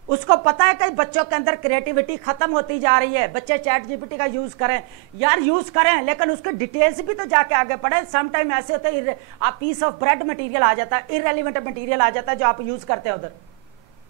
उसको पता है कि बच्चों के अंदर क्रिएटिविटी खत्म होती जा रही है, बच्चे चैट जीपीटी का यूज करें यार, यूज करें, लेकिन उसके डिटेल्स भी तो जाके आगे पढ़े। सम टाइम ऐसे होते हैं आप पीस ऑफ ब्रेड मटेरियल आ जाता है, इररेलेवेंट मटेरियल आ जाता है जो आप यूज करते हैं उधर,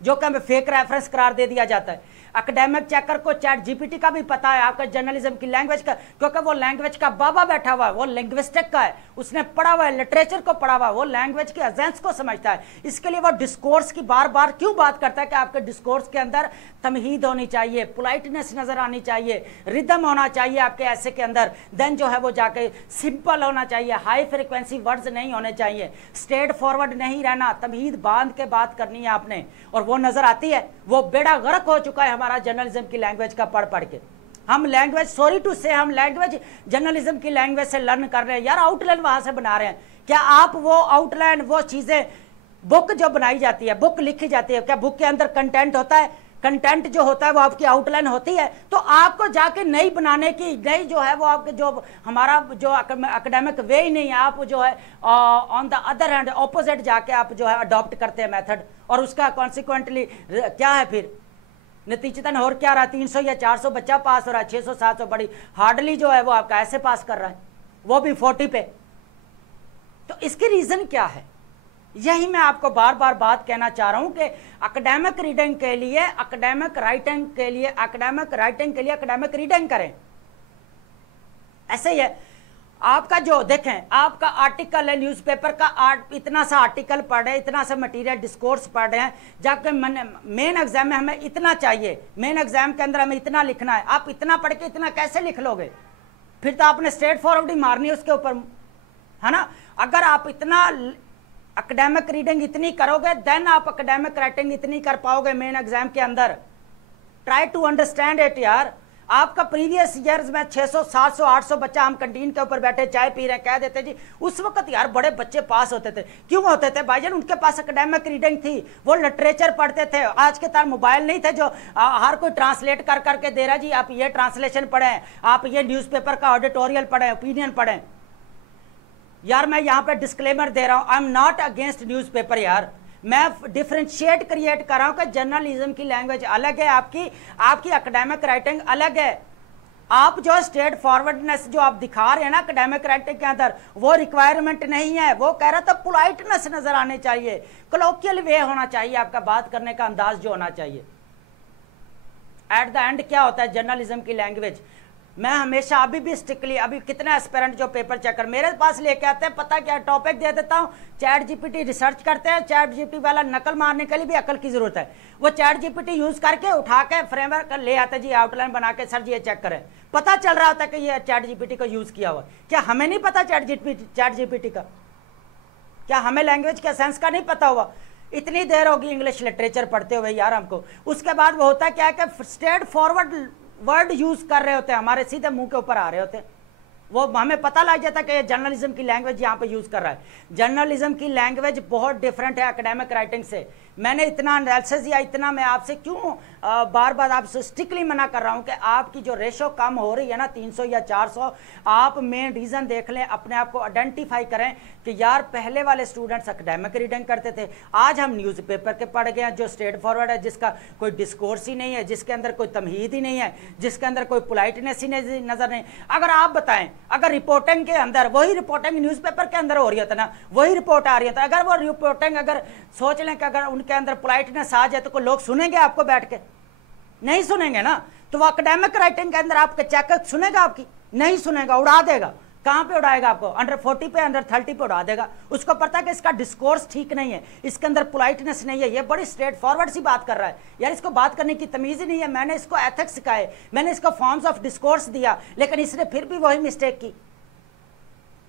जो कि हमें फेक रेफरेंस करार दे दिया जाता है। एकेडमिक चेकर को चैट जीपीटी का भी पता है आपका जर्नलिज्म की लैंग्वेज का, क्योंकि वो लैंग्वेज का बाबा बैठा हुआ है, वो लिंग्विस्टिक का है, उसने पढ़ा हुआ है, लिटरेचर को पढ़ा हुआ है, वो लैंग्वेज के एजेंस को समझता है। इसके लिए वो डिस्कोर्स की बार बार क्यों बात करता है कि आपके डिस्कोर्स के अंदर तमहीद होनी चाहिए, पोलाइटनेस नजर आनी चाहिए, रिदम होना चाहिए आपके ऐसे के अंदर, देन जो है वो जाके सिंपल होना चाहिए, हाई फ्रिक्वेंसी वर्ड्स नहीं होने चाहिए, स्ट्रेट फॉरवर्ड नहीं रहना, तमहीद बांध के बात करनी है आपने। और वो नजर आती है, वो बेड़ा गर्क हो चुका है हमारा जर्नलिज्म की लैंग्वेज का पढ़ पढ़ के। हम लैंग्वेज, सॉरी टू से, हम लैंग्वेज जर्नलिज्म की लैंग्वेज से लर्न कर रहे हैं यार, आउटलाइन वहां से बना रहे हैं। क्या आप वो आउटलाइन, वो चीजें, बुक जो बनाई जाती है, बुक लिखी जाती है, क्या बुक के अंदर कंटेंट होता है? कंटेंट जो होता है वो आपकी आउटलाइन होती है। तो आपको जाके नई बनाने की, नई जो है वो आपके जो हमारा जो एकेडमिक वे ही नहीं है, आप जो है on the other hand opposite जाके आप जो है अडॉप्ट करते हैं मेथड, और उसका कॉन्सिक्वेंटली क्या है फिर नतीजतन और क्या रहा, 300 या 400 बच्चा पास हो रहा है, 600 700 बड़ी हार्डली जो है वो आपका ऐसे पास कर रहा है, वो भी 40 पे। तो इसकी रीजन क्या है? यही मैं आपको बार बार बात कहना चाह रहा हूं कि एकेडमिक रीडिंग के लिए, एकेडमिक राइटिंग के लिए, एकेडमिक राइटिंग के लिए एकेडमिक रीडिंग करें। ऐसे ही है आपका जो देखें, आपका आर्टिकल है न्यूज़पेपर का, इतना सा आर्टिकल पढ़ रहे हैं, इतना सा मटेरियल डिस्कोर्स पढ़ रहे हैं, जबकि मेन एग्जाम में हमें इतना चाहिए, मेन एग्जाम के अंदर हमें इतना लिखना है। आप इतना पढ़ के इतना कैसे लिख लोगे? फिर तो आपने स्ट्रेट फॉरवर्ड ही मारनी है उसके ऊपर, है ना। अगर आप इतना एकेडमिक रीडिंग इतनी करोगे, देन आप एकेडमिक राइटिंग इतनी कर पाओगे मेन एग्जाम के अंदर। ट्राई टू अंडरस्टैंड इट यार। आपका प्रीवियस ईयर्स में 600 700 800 बच्चा, हम कैंटीन के ऊपर बैठे चाय पी रहे, कह देते जी उस वक्त यार बड़े बच्चे पास होते थे। क्यों होते थे भाईजान? उनके पास एकेडमिक रीडिंग थी, वो लिटरेचर पढ़ते थे। आज के तरह मोबाइल नहीं थे जो हर कोई ट्रांसलेट कर करके दे रहा जी आप ये ट्रांसलेशन पढ़ें, आप ये न्यूज़पेपर का ऑडिटोरियल पढ़ें, ओपिनियन पढ़ें। यार मैं यहाँ पे डिस्क्लेमर दे रहा हूँ, I am not against newspaper यार, मैं डिफरेंशिएट क्रिएट कर रहा हूं कि जर्नलिज्म की लैंग्वेज अलग है, आपकी एकेडमिक राइटिंग अलग है। आप जो स्ट्रेट फॉरवर्डनेस जो आप दिखा रहे हैं ना एकेडमिक राइटिंग के अंदर, वो रिक्वायरमेंट नहीं है। वो कह रहा था पोलाइटनेस नजर आने चाहिए, कलोकियल वे होना चाहिए, आपका बात करने का अंदाज जो होना चाहिए। एट द एंड क्या होता है जर्नलिज्म की लैंग्वेज? मैं हमेशा अभी भी स्ट्रिक्टली, अभी कितने एस्पिरेंट जो पेपर चेकर मेरे पास लेके आते हैं, पता क्या टॉपिक दे देता हूँ, चैट जीपीटी रिसर्च करते हैं। चैट जीपीटी वाला नकल मारने के लिए भी अकल की जरूरत है। वो चैट जीपीटी यूज करके उठा के फ्रेमवर्क ले आते जी, आउटलाइन बना के, सर जी ये चेक करें। पता चल रहा होता है कि ये चैट जीपीटी का यूज किया हुआ। क्या हमें नहीं पता चैट जीपीटी का? क्या हमें लैंग्वेज के सेंस का नहीं पता हुआ? इतनी देर होगी इंग्लिश लिटरेचर पढ़ते हुए यार हमको। उसके बाद वो होता क्या है कि स्ट्रेट फॉरवर्ड वर्ड यूज कर रहे होते हैं, हमारे सीधे मुंह के ऊपर आ रहे होते हैं। वो हमें पता लग जाता है कि ये जर्नलिज्म की लैंग्वेज यहाँ पे यूज कर रहा है। जर्नलिज्म की लैंग्वेज बहुत डिफरेंट है एकेडमिक राइटिंग से। मैंने इतना एनालिसिस या इतना मैं आपसे क्यों बार बार आपसे स्ट्रिक्टली मना कर रहा हूँ कि आपकी जो रेशो कम हो रही है ना 300 या 400, आप मेन रीज़न देख लें, अपने आप को आइडेंटिफाई करें कि यार पहले वाले स्टूडेंट्स एकेडमिक रीडिंग करते थे, आज हम न्यूज़पेपर के पढ़ गए हैं जो स्ट्रेट फॉरवर्ड है, जिसका कोई डिस्कोर्स ही नहीं है, जिसके अंदर कोई तमहीद ही नहीं है, जिसके अंदर कोई पोलाइटनेस ही नज़र नहीं। अगर आप बताएं, अगर रिपोर्टिंग के अंदर वही रिपोर्टिंग न्यूज़पेपर के अंदर हो रही होता ना, वही रिपोर्ट आ रही होता, अगर वो रिपोर्टिंग अगर सोच लें कि अगर उनके अंदर पोलाइटनेस आ जाए तो कोई लोग सुनेंगे आपको बैठ के? नहीं सुनेंगे ना। तो वो एकेडमिक राइटिंग के अंदर आपके चेक सुनेगा आपकी? नहीं सुनेगा, उड़ा देगा। कहां पे उड़ाएगा आपको? अंडर 40 पे, अंडर 30 पे उड़ा देगा। उसको पता है कि इसका डिस्कोर्स ठीक नहीं है, इसके अंदर पोलाइटनेस नहीं है, ये बड़ी स्ट्रेट फॉरवर्ड सी बात कर रहा है यार, इसको बात करने की तमीज ही नहीं है। मैंने इसको एथिक्स सिखाए, मैंने इसको फॉर्म्स ऑफ डिस्कोर्स दिया, लेकिन इसने फिर भी वही मिस्टेक की।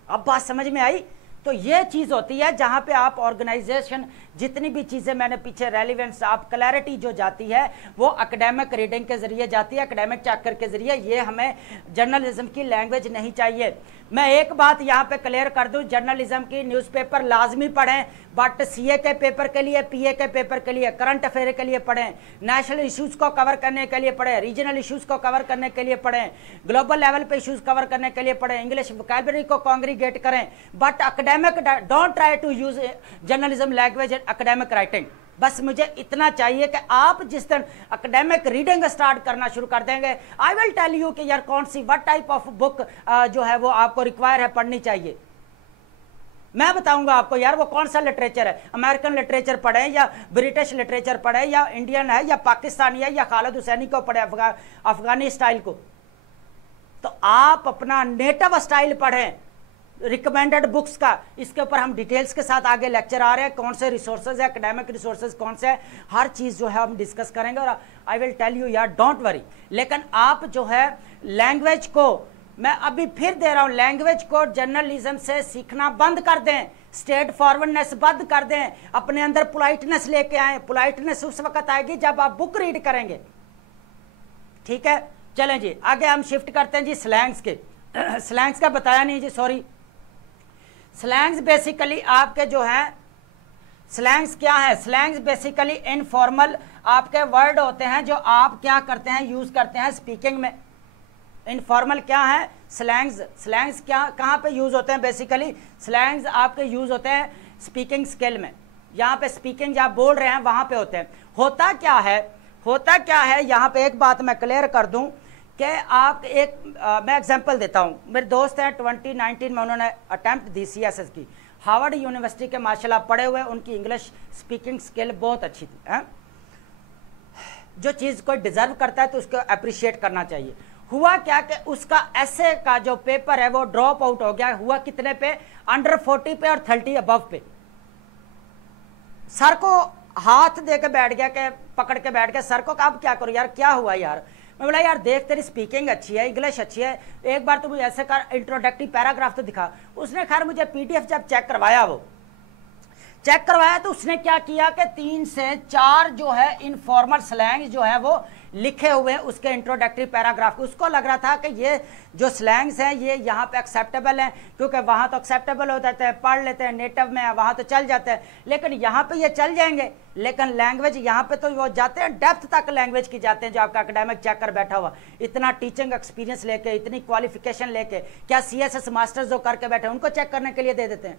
अब बात समझ में आई? तो ये चीज़ होती है जहाँ पे आप ऑर्गेनाइजेशन जितनी भी चीज़ें मैंने पीछे रेलिवेंस आप क्लैरिटी जो जाती है वो एकेडमिक रीडिंग के जरिए जाती है, एकेडमिक चैकर के जरिए। ये हमें जर्नलिज्म की लैंग्वेज नहीं चाहिए। मैं एक बात यहाँ पे क्लियर कर दूँ, जर्नलिज्म की न्यूज़पेपर लाजमी पढ़ें, बट सीए के पेपर के लिए, पीए के पेपर के लिए, करंट अफेयर के लिए पढ़ें, नेशनल इश्यूज़ को कवर करने के लिए पढ़ें, रीजनल इश्यूज़ को कवर करने के लिए पढ़ें, ग्लोबल लेवल पे इश्यूज़ कवर करने के लिए पढ़ें, इंग्लिश वोकैबुलरी को कॉन्ग्रीगेट करें, but academic don't try to use journalism language in academic writing. बस मुझे इतना चाहिए कि आप जिस दिन एकेडमिक रीडिंग स्टार्ट करना शुरू कर देंगे, आई विल टेल यू कि यार कौन see what type of book जो है वो आपको रिक्वायर है पढ़नी चाहिए। मैं बताऊंगा आपको यार वो कौन सा लिटरेचर है, अमेरिकन लिटरेचर पढ़े या ब्रिटिश लिटरेचर पढ़े या इंडियन है या पाकिस्तानी है या खालिद हुसैनी को पढ़े, अफगानी स्टाइल को। तो आप अपना नेटिव स्टाइल पढ़ें, रिकमेंडेड बुक्स का, इसके ऊपर हम डिटेल्स के साथ आगे लेक्चर आ रहे हैं, कौन से रिसोर्सेज है, एकेडमिक रिसोर्सेज कौन से है, हर चीज़ जो है हम डिस्कस करेंगे और आई विल टेल यू यार डोंट वरी। लेकिन आप जो है लैंग्वेज को, मैं अभी फिर दे रहा हूं, लैंग्वेज को जर्नलिज्म से सीखना बंद कर दें, स्ट्रेट फॉरवर्डनेस बंद कर दें, अपने अंदर पोलाइटनेस लेके आए। पोलाइटनेस उस वक्त आएगी जब आप बुक रीड करेंगे, ठीक है। चलें जी आगे हम शिफ्ट करते हैं जी स्लैंग्स के। स्लैंग्स का बताया नहीं जी, सॉरी। स्लैंग्स बेसिकली आपके जो हैं, स्लैंग्स क्या है, स्लैंग्स बेसिकली इनफॉर्मल आपके वर्ड होते हैं जो आप क्या करते हैं, यूज करते हैं स्पीकिंग में। इनफॉर्मल क्या है, स्लैंग्स। स्लैंग्स क्या कहाँ पे यूज होते हैं, बेसिकली स्लैंग्स आपके यूज होते हैं स्पीकिंग स्किल में। यहाँ पे स्पीकिंग जहाँ बोल रहे हैं वहाँ पे होते हैं। होता क्या है यहाँ पे एक बात मैं क्लियर कर दूँ कि आप मैं एग्जांपल देता हूँ। मेरे दोस्त हैं 2019 में उन्होंने अटेम्प्ट दी CSS की, हार्वर्ड यूनिवर्सिटी के माशाल्लाह पढ़े हुए, उनकी इंग्लिश स्पीकिंग स्किल बहुत अच्छी थी है? जो चीज़ कोई डिजर्व करता है तो उसको अप्रिशिएट करना चाहिए। हुआ क्या कि उसका एसे का जो पेपर है वो ड्रॉप आउट हो गया। हुआ कितने पे, अंडर 40 पे और 30 अबव पे। सर को हाथ दे के बैठ गया, कि पकड़ के बैठ गया सर को, अब क्या करो यार, क्या हुआ यार। मैं बोला यार देख तेरी स्पीकिंग अच्छी है, इंग्लिश अच्छी है, एक बार तो मुझे ऐसे कर इंट्रोडक्टिव पैराग्राफ तो दिखा। उसने खैर मुझे PDF जब चेक करवाया तो उसने क्या किया कि 3 से 4 जो है इनफॉर्मल स्लैंग जो है वो लिखे हुए हैं उसके इंट्रोडक्टरी पैराग्राफ। उसको लग रहा था कि ये जो स्लैंग्स हैं ये यहाँ पे एक्सेप्टेबल हैं, क्योंकि वहाँ तो एक्सेप्टेबल हो जाते हैं, पढ़ लेते हैं, नेटिव में वहाँ तो चल जाते हैं, लेकिन यहाँ पे ये चल जाएंगे। लेकिन लैंग्वेज यहाँ पे तो वो जाते हैं डेप्थ तक लैंग्वेज की जाते हैं। जो आपका एकेडमिक चेक कर बैठा हुआ, इतना टीचिंग एक्सपीरियंस लेके, इतनी क्वालिफिकेशन लेके, क्या CSS मास्टर्स जो करके बैठे उनको चेक करने के लिए दे देते हैं?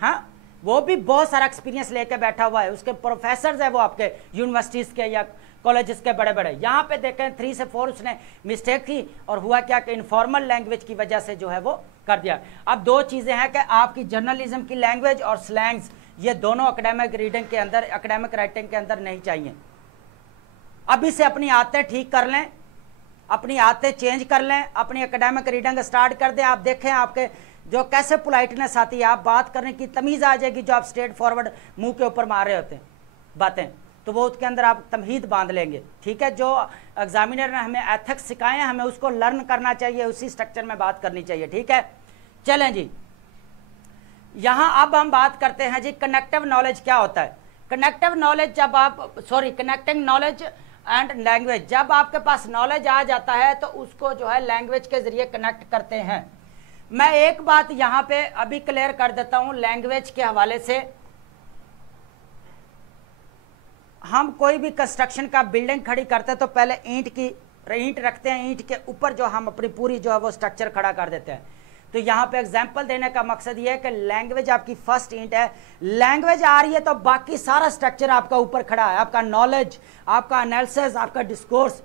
हाँ, वो भी बहुत सारा एक्सपीरियंस लेके बैठा हुआ है, उसके प्रोफेसर है वो आपके यूनिवर्सिटीज़ के या कॉलेजेस के बड़े बड़े। यहाँ पे देखें 3 से 4 उसने मिस्टेक की और हुआ क्या कि इनफॉर्मल लैंग्वेज की वजह से जो है वो कर दिया। अब 2 चीज़ें हैं कि आपकी जर्नलिज्म की लैंग्वेज और स्लैंग्स, ये दोनों एकेडमिक रीडिंग के अंदर, एकेडमिक राइटिंग के अंदर नहीं चाहिए। अभी से अपनी आदतें ठीक कर लें, अपनी आदतें चेंज कर लें, अपनी एकेडमिक रीडिंग स्टार्ट कर दें। आप देखें आपके जो कैसे पोलाइटनेस आती है, आप बात करने की तमीज़ आ जाएगी। जो आप स्ट्रेट फॉरवर्ड मुंह के ऊपर मार रहे होते हैं बातें, तो वो उसके अंदर आप तमहीद बांध लेंगे, ठीक है। जो एग्जामिनर ने हमें एथिक्स सिखाए हैं, हमें उसको लर्न करना चाहिए, उसी स्ट्रक्चर में बात करनी चाहिए, ठीक है। चलें जी, यहाँ अब हम बात करते हैं जी कनेक्टिव नॉलेज क्या होता है। कनेक्टिव नॉलेज जब आप, कनेक्टिंग नॉलेज एंड लैंग्वेज, जब आपके पास नॉलेज आ जाता है तो उसको जो है लैंग्वेज के जरिए कनेक्ट करते हैं। मैं एक बात यहाँ पे अभी क्लियर कर देता हूँ लैंग्वेज के हवाले से। हम कोई भी कंस्ट्रक्शन का बिल्डिंग खड़ी करते हैं तो पहले ईंट रखते हैं, ईंट के ऊपर जो हम अपनी पूरी जो है वो स्ट्रक्चर खड़ा कर देते हैं। तो यहाँ पे एग्जांपल देने का मकसद ये है कि लैंग्वेज आपकी फर्स्ट ईंट है। लैंग्वेज आ रही है तो बाकी सारा स्ट्रक्चर आपका ऊपर खड़ा है, आपका नॉलेज, आपका एनालिसिस, आपका डिस्कोर्स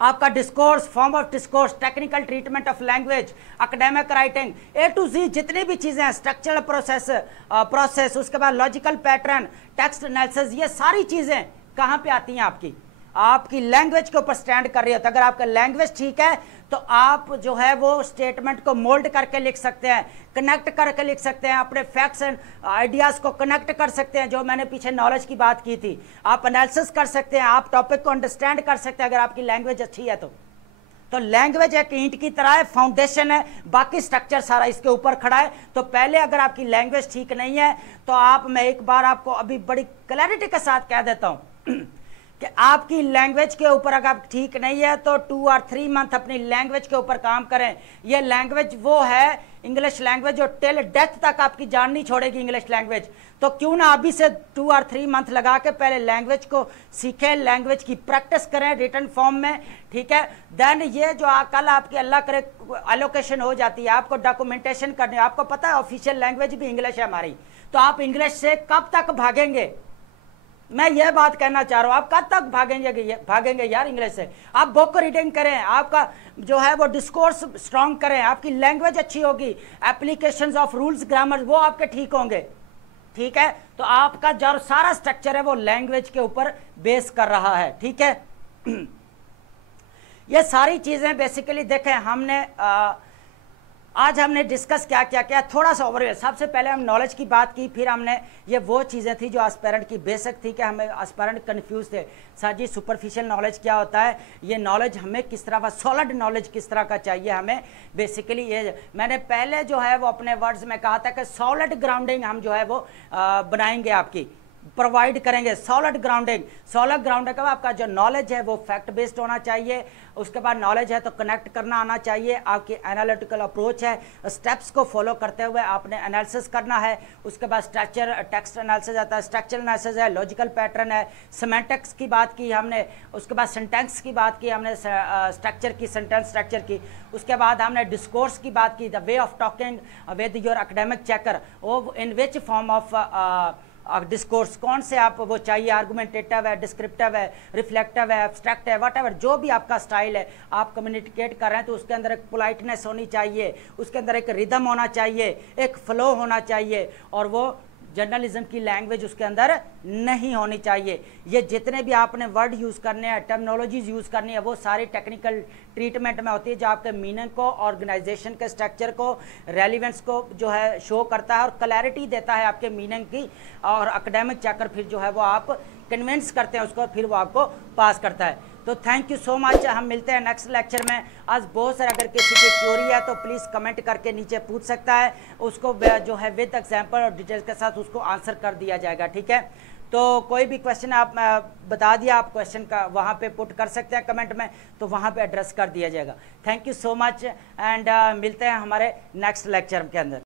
आपका discourse, form of discourse, technical treatment of language, academic writing, A to Z जितनी भी चीज़ें हैं, स्ट्रक्चरल प्रोसेस, उसके बाद लॉजिकल पैटर्न, टेक्स्ट एनालिसिस, ये सारी चीज़ें कहाँ पे आती हैं? आपकी लैंग्वेज के ऊपर स्टैंड कर रही है। तो अगर आपका लैंग्वेज ठीक है तो आप जो है वो स्टेटमेंट को मोल्ड करके लिख सकते हैं, कनेक्ट करके लिख सकते हैं, अपने फैक्ट्स एंड आइडियाज़ को कनेक्ट कर सकते हैं। जो मैंने पीछे नॉलेज की बात की थी, आप एनालिसिस कर सकते हैं, आप टॉपिक को अंडरस्टैंड कर सकते हैं अगर आपकी लैंग्वेज अच्छी है तो। तो लैंग्वेज एक ईंट की तरह है, फाउंडेशन है, बाकी स्ट्रक्चर सारा इसके ऊपर खड़ा है। तो पहले अगर आपकी लैंग्वेज ठीक नहीं है तो मैं एक बार आपको अभी बड़ी क्लैरिटी के साथ कह देता हूं कि आपकी लैंग्वेज के ऊपर अगर आप ठीक नहीं है तो 2 और 3 मंथ अपनी लैंग्वेज के ऊपर काम करें। ये लैंग्वेज वो है इंग्लिश लैंग्वेज जो टिल डेथ तक आपकी जान नहीं छोड़ेगी इंग्लिश लैंग्वेज। तो क्यों ना अभी से 2 और 3 मंथ लगा के पहले लैंग्वेज को सीखें, लैंग्वेज की प्रैक्टिस करें रिटन फॉर्म में, ठीक है। देन ये जो कल आपकी अल्लाह करे एलोकेशन हो जाती है, आपको डॉक्यूमेंटेशन करनी, आपको पता है ऑफिशियल लैंग्वेज भी इंग्लिश है हमारी, तो आप इंग्लिश से कब तक भागेंगे? मैं ये बात कहना चाह रहा हूं, आप कब तक भागेंगे यार इंग्लिश से? आप बुक रीडिंग करें, आपका जो है वो डिस्कोर्स स्ट्रांग करें, आपकी लैंग्वेज अच्छी होगी, एप्लीकेशंस ऑफ रूल्स ग्रामर वो आपके ठीक होंगे, ठीक है। तो आपका जो सारा स्ट्रक्चर है वो लैंग्वेज के ऊपर बेस कर रहा है, ठीक है। ये सारी चीजें बेसिकली देखें हमने आज हमने डिस्कस क्या क्या किया, थोड़ा सा ओवरव्यू। सबसे पहले हम नॉलेज की बात की, फिर हमने ये वो चीज़ें थी जो एस्पायरेंट की बेसिक थी कि हमें एस्पायरेंट कंफ्यूज थे, सर जी सुपरफिशियल नॉलेज क्या होता है, ये नॉलेज हमें किस तरह का, सॉलिड नॉलेज किस तरह का चाहिए हमें। बेसिकली ये मैंने पहले जो है वो अपने वर्ड्स में कहा था कि सॉलिड ग्राउंडिंग हम जो है वो बनाएंगे, आपकी प्रोवाइड करेंगे सॉलिड ग्राउंडिंग। सॉलिड ग्राउंडिंग का आपका जो नॉलेज है वो फैक्ट बेस्ड होना चाहिए, उसके बाद नॉलेज है तो कनेक्ट करना आना चाहिए, आपकी एनालिटिकल अप्रोच है, स्टेप्स को फॉलो करते हुए आपने एनालिसिस करना है। उसके बाद स्ट्रक्चर टेक्स्ट एनालिसिस आता है, स्ट्रक्चरल एनालिसिस है, लॉजिकल पैटर्न है, सिमेंटिक्स की बात की हमने, उसके बाद सिंटेक्स की बात की हमने, स्ट्रक्चर की, सेंटेंस स्ट्रक्चर की, उसके बाद हमने डिस्कोर्स की बात की, the way of talking with your academic checker, वो इन विच फॉर्म ऑफ डिस्कोर्स, कौन से आप वो चाहिए, आर्गुमेंटेटिव है, डिस्क्रिप्टिव है, रिफ्लेक्टिव है, एब्स्ट्रैक्ट है, व्हाटएवर जो भी आपका स्टाइल है, आप कम्युनिकेट कर रहे हैं तो उसके अंदर एक पोलाइटनेस होनी चाहिए, उसके अंदर एक रिदम होना चाहिए, एक फ्लो होना चाहिए, और वो जर्नलिज्म की लैंग्वेज उसके अंदर नहीं होनी चाहिए। ये जितने भी आपने वर्ड यूज़ करने हैं, टर्मिनोलॉजीज यूज़ करनी है, वो सारी टेक्निकल ट्रीटमेंट में होती है जो आपके मीनिंग को, ऑर्गेनाइजेशन के स्ट्रक्चर को, रेलिवेंस को जो है शो करता है और क्लैरिटी देता है आपके मीनिंग की, और एकेडमिक चेकर फिर जो है वो आप कन्विंस करते हैं उसको, फिर वो आपको पास करता है। तो थैंक यू सो मच, हम मिलते हैं नेक्स्ट लेक्चर में। आज बहुत सारे अगर किसी की क्वेरी है तो प्लीज़ कमेंट करके नीचे पूछ सकता है, उसको जो है विद एग्जांपल और डिटेल्स के साथ उसको आंसर कर दिया जाएगा, ठीक है। तो कोई भी क्वेश्चन आप बता दिया, आप क्वेश्चन का वहाँ पे पुट कर सकते हैं कमेंट में, तो वहाँ पे एड्रेस कर दिया जाएगा। Thank you so much and मिलते हैं हमारे नेक्स्ट लेक्चर के अंदर।